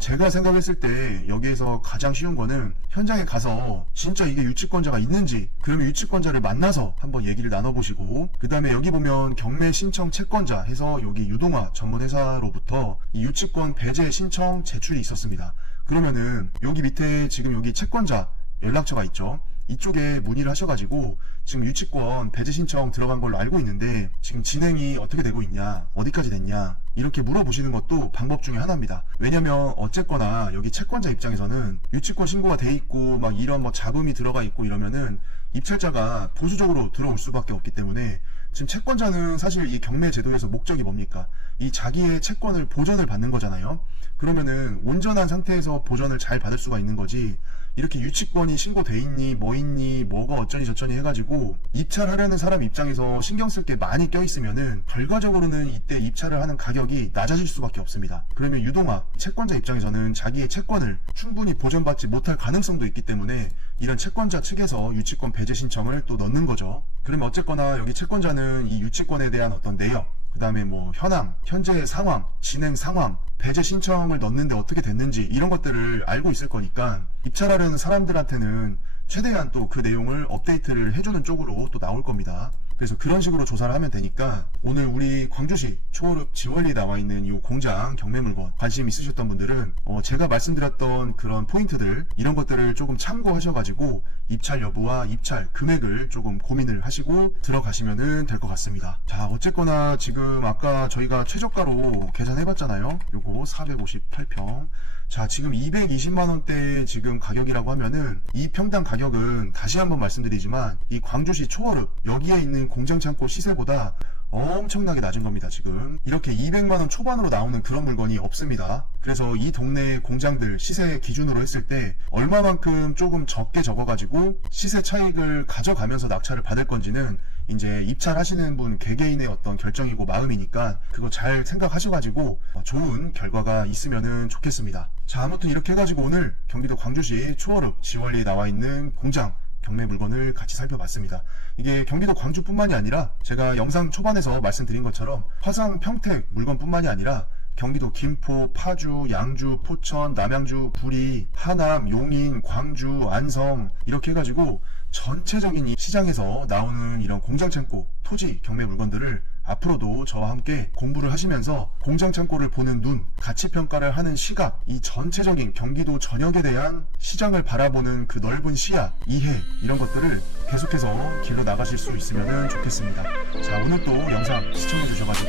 제가 생각했을 때 여기에서 가장 쉬운 거는 현장에 가서 진짜 이게 유치권자가 있는지, 그러면 유치권자를 만나서 한번 얘기를 나눠보시고, 그 다음에 여기 보면 경매 신청 채권자 해서 여기 유동화 전문회사로부터 이 유치권 배제 신청 제출이 있었습니다. 그러면은 여기 밑에 지금 여기 채권자 연락처가 있죠. 이쪽에 문의를 하셔가지고 지금 유치권 배제 신청 들어간 걸로 알고 있는데 지금 진행이 어떻게 되고 있냐, 어디까지 됐냐, 이렇게 물어보시는 것도 방법 중에 하나입니다. 왜냐면 어쨌거나 여기 채권자 입장에서는 유치권 신고가 돼 있고 막 이런 뭐 잡음이 들어가 있고 이러면은 입찰자가 보수적으로 들어올 수밖에 없기 때문에, 지금 채권자는 사실 이 경매 제도에서 목적이 뭡니까? 이 자기의 채권을 보전을 받는 거잖아요. 그러면은 온전한 상태에서 보전을 잘 받을 수가 있는 거지, 이렇게 유치권이 신고돼 있니 뭐 있니 뭐가 어쩌니 저쩌니 해가지고 입찰하려는 사람 입장에서 신경 쓸 게 많이 껴있으면은 결과적으로는 이때 입찰을 하는 가격이 낮아질 수밖에 없습니다. 그러면 유동화 채권자 입장에서는 자기의 채권을 충분히 보전받지 못할 가능성도 있기 때문에 이런 채권자 측에서 유치권 배제 신청을 또 넣는 거죠. 그러면 어쨌거나 여기 채권자는 이 유치권에 대한 어떤 내역, 그 다음에 뭐 현황, 현재의 상황, 진행 상황, 배제 신청을 넣는데 어떻게 됐는지 이런 것들을 알고 있을 거니까 입찰하려는 사람들한테는 최대한 또 그 내용을 업데이트를 해주는 쪽으로 또 나올 겁니다. 그래서 그런 식으로 조사를 하면 되니까 오늘 우리 광주시 초월읍 지월리에 나와 있는 이 공장 경매 물건 관심 있으셨던 분들은 제가 말씀드렸던 그런 포인트들, 이런 것들을 조금 참고하셔가지고 입찰 여부와 입찰 금액을 조금 고민을 하시고 들어가시면 될 것 같습니다. 자, 어쨌거나 지금 아까 저희가 최저가로 계산해봤잖아요. 요거 458평. 자, 지금 220만원대 지금 가격이라고 하면은 이 평당 가격은 다시 한번 말씀드리지만 이 광주시 초월읍 여기에 있는 공장 창고 시세보다 엄청나게 낮은 겁니다. 지금 이렇게 200만원 초반으로 나오는 그런 물건이 없습니다. 그래서 이 동네 공장들 시세 기준으로 했을 때 얼마만큼 조금 적게 적어가지고 시세 차익을 가져가면서 낙찰을 받을 건지는 이제 입찰하시는 분 개개인의 어떤 결정이고 마음이니까 그거 잘 생각하셔가지고 좋은 결과가 있으면 좋겠습니다. 자, 아무튼 이렇게 해가지고 오늘 경기도 광주시 초월읍 지월리에 나와 있는 공장 경매 물건을 같이 살펴봤습니다. 이게 경기도 광주뿐만이 아니라 제가 영상 초반에서 말씀드린 것처럼 화성, 평택 물건뿐만이 아니라 경기도 김포, 파주, 양주, 포천, 남양주, 구리, 하남, 용인, 광주, 안성 이렇게 해가지고 전체적인 이 시장에서 나오는 이런 공장 창고, 토지, 경매 물건들을 앞으로도 저와 함께 공부를 하시면서 공장 창고를 보는 눈, 가치 평가를 하는 시각, 이 전체적인 경기도 전역에 대한 시장을 바라보는 그 넓은 시야, 이해, 이런 것들을 계속해서 길러 나가실 수 있으면 좋겠습니다. 자, 오늘 또 영상 시청해 주셔가지고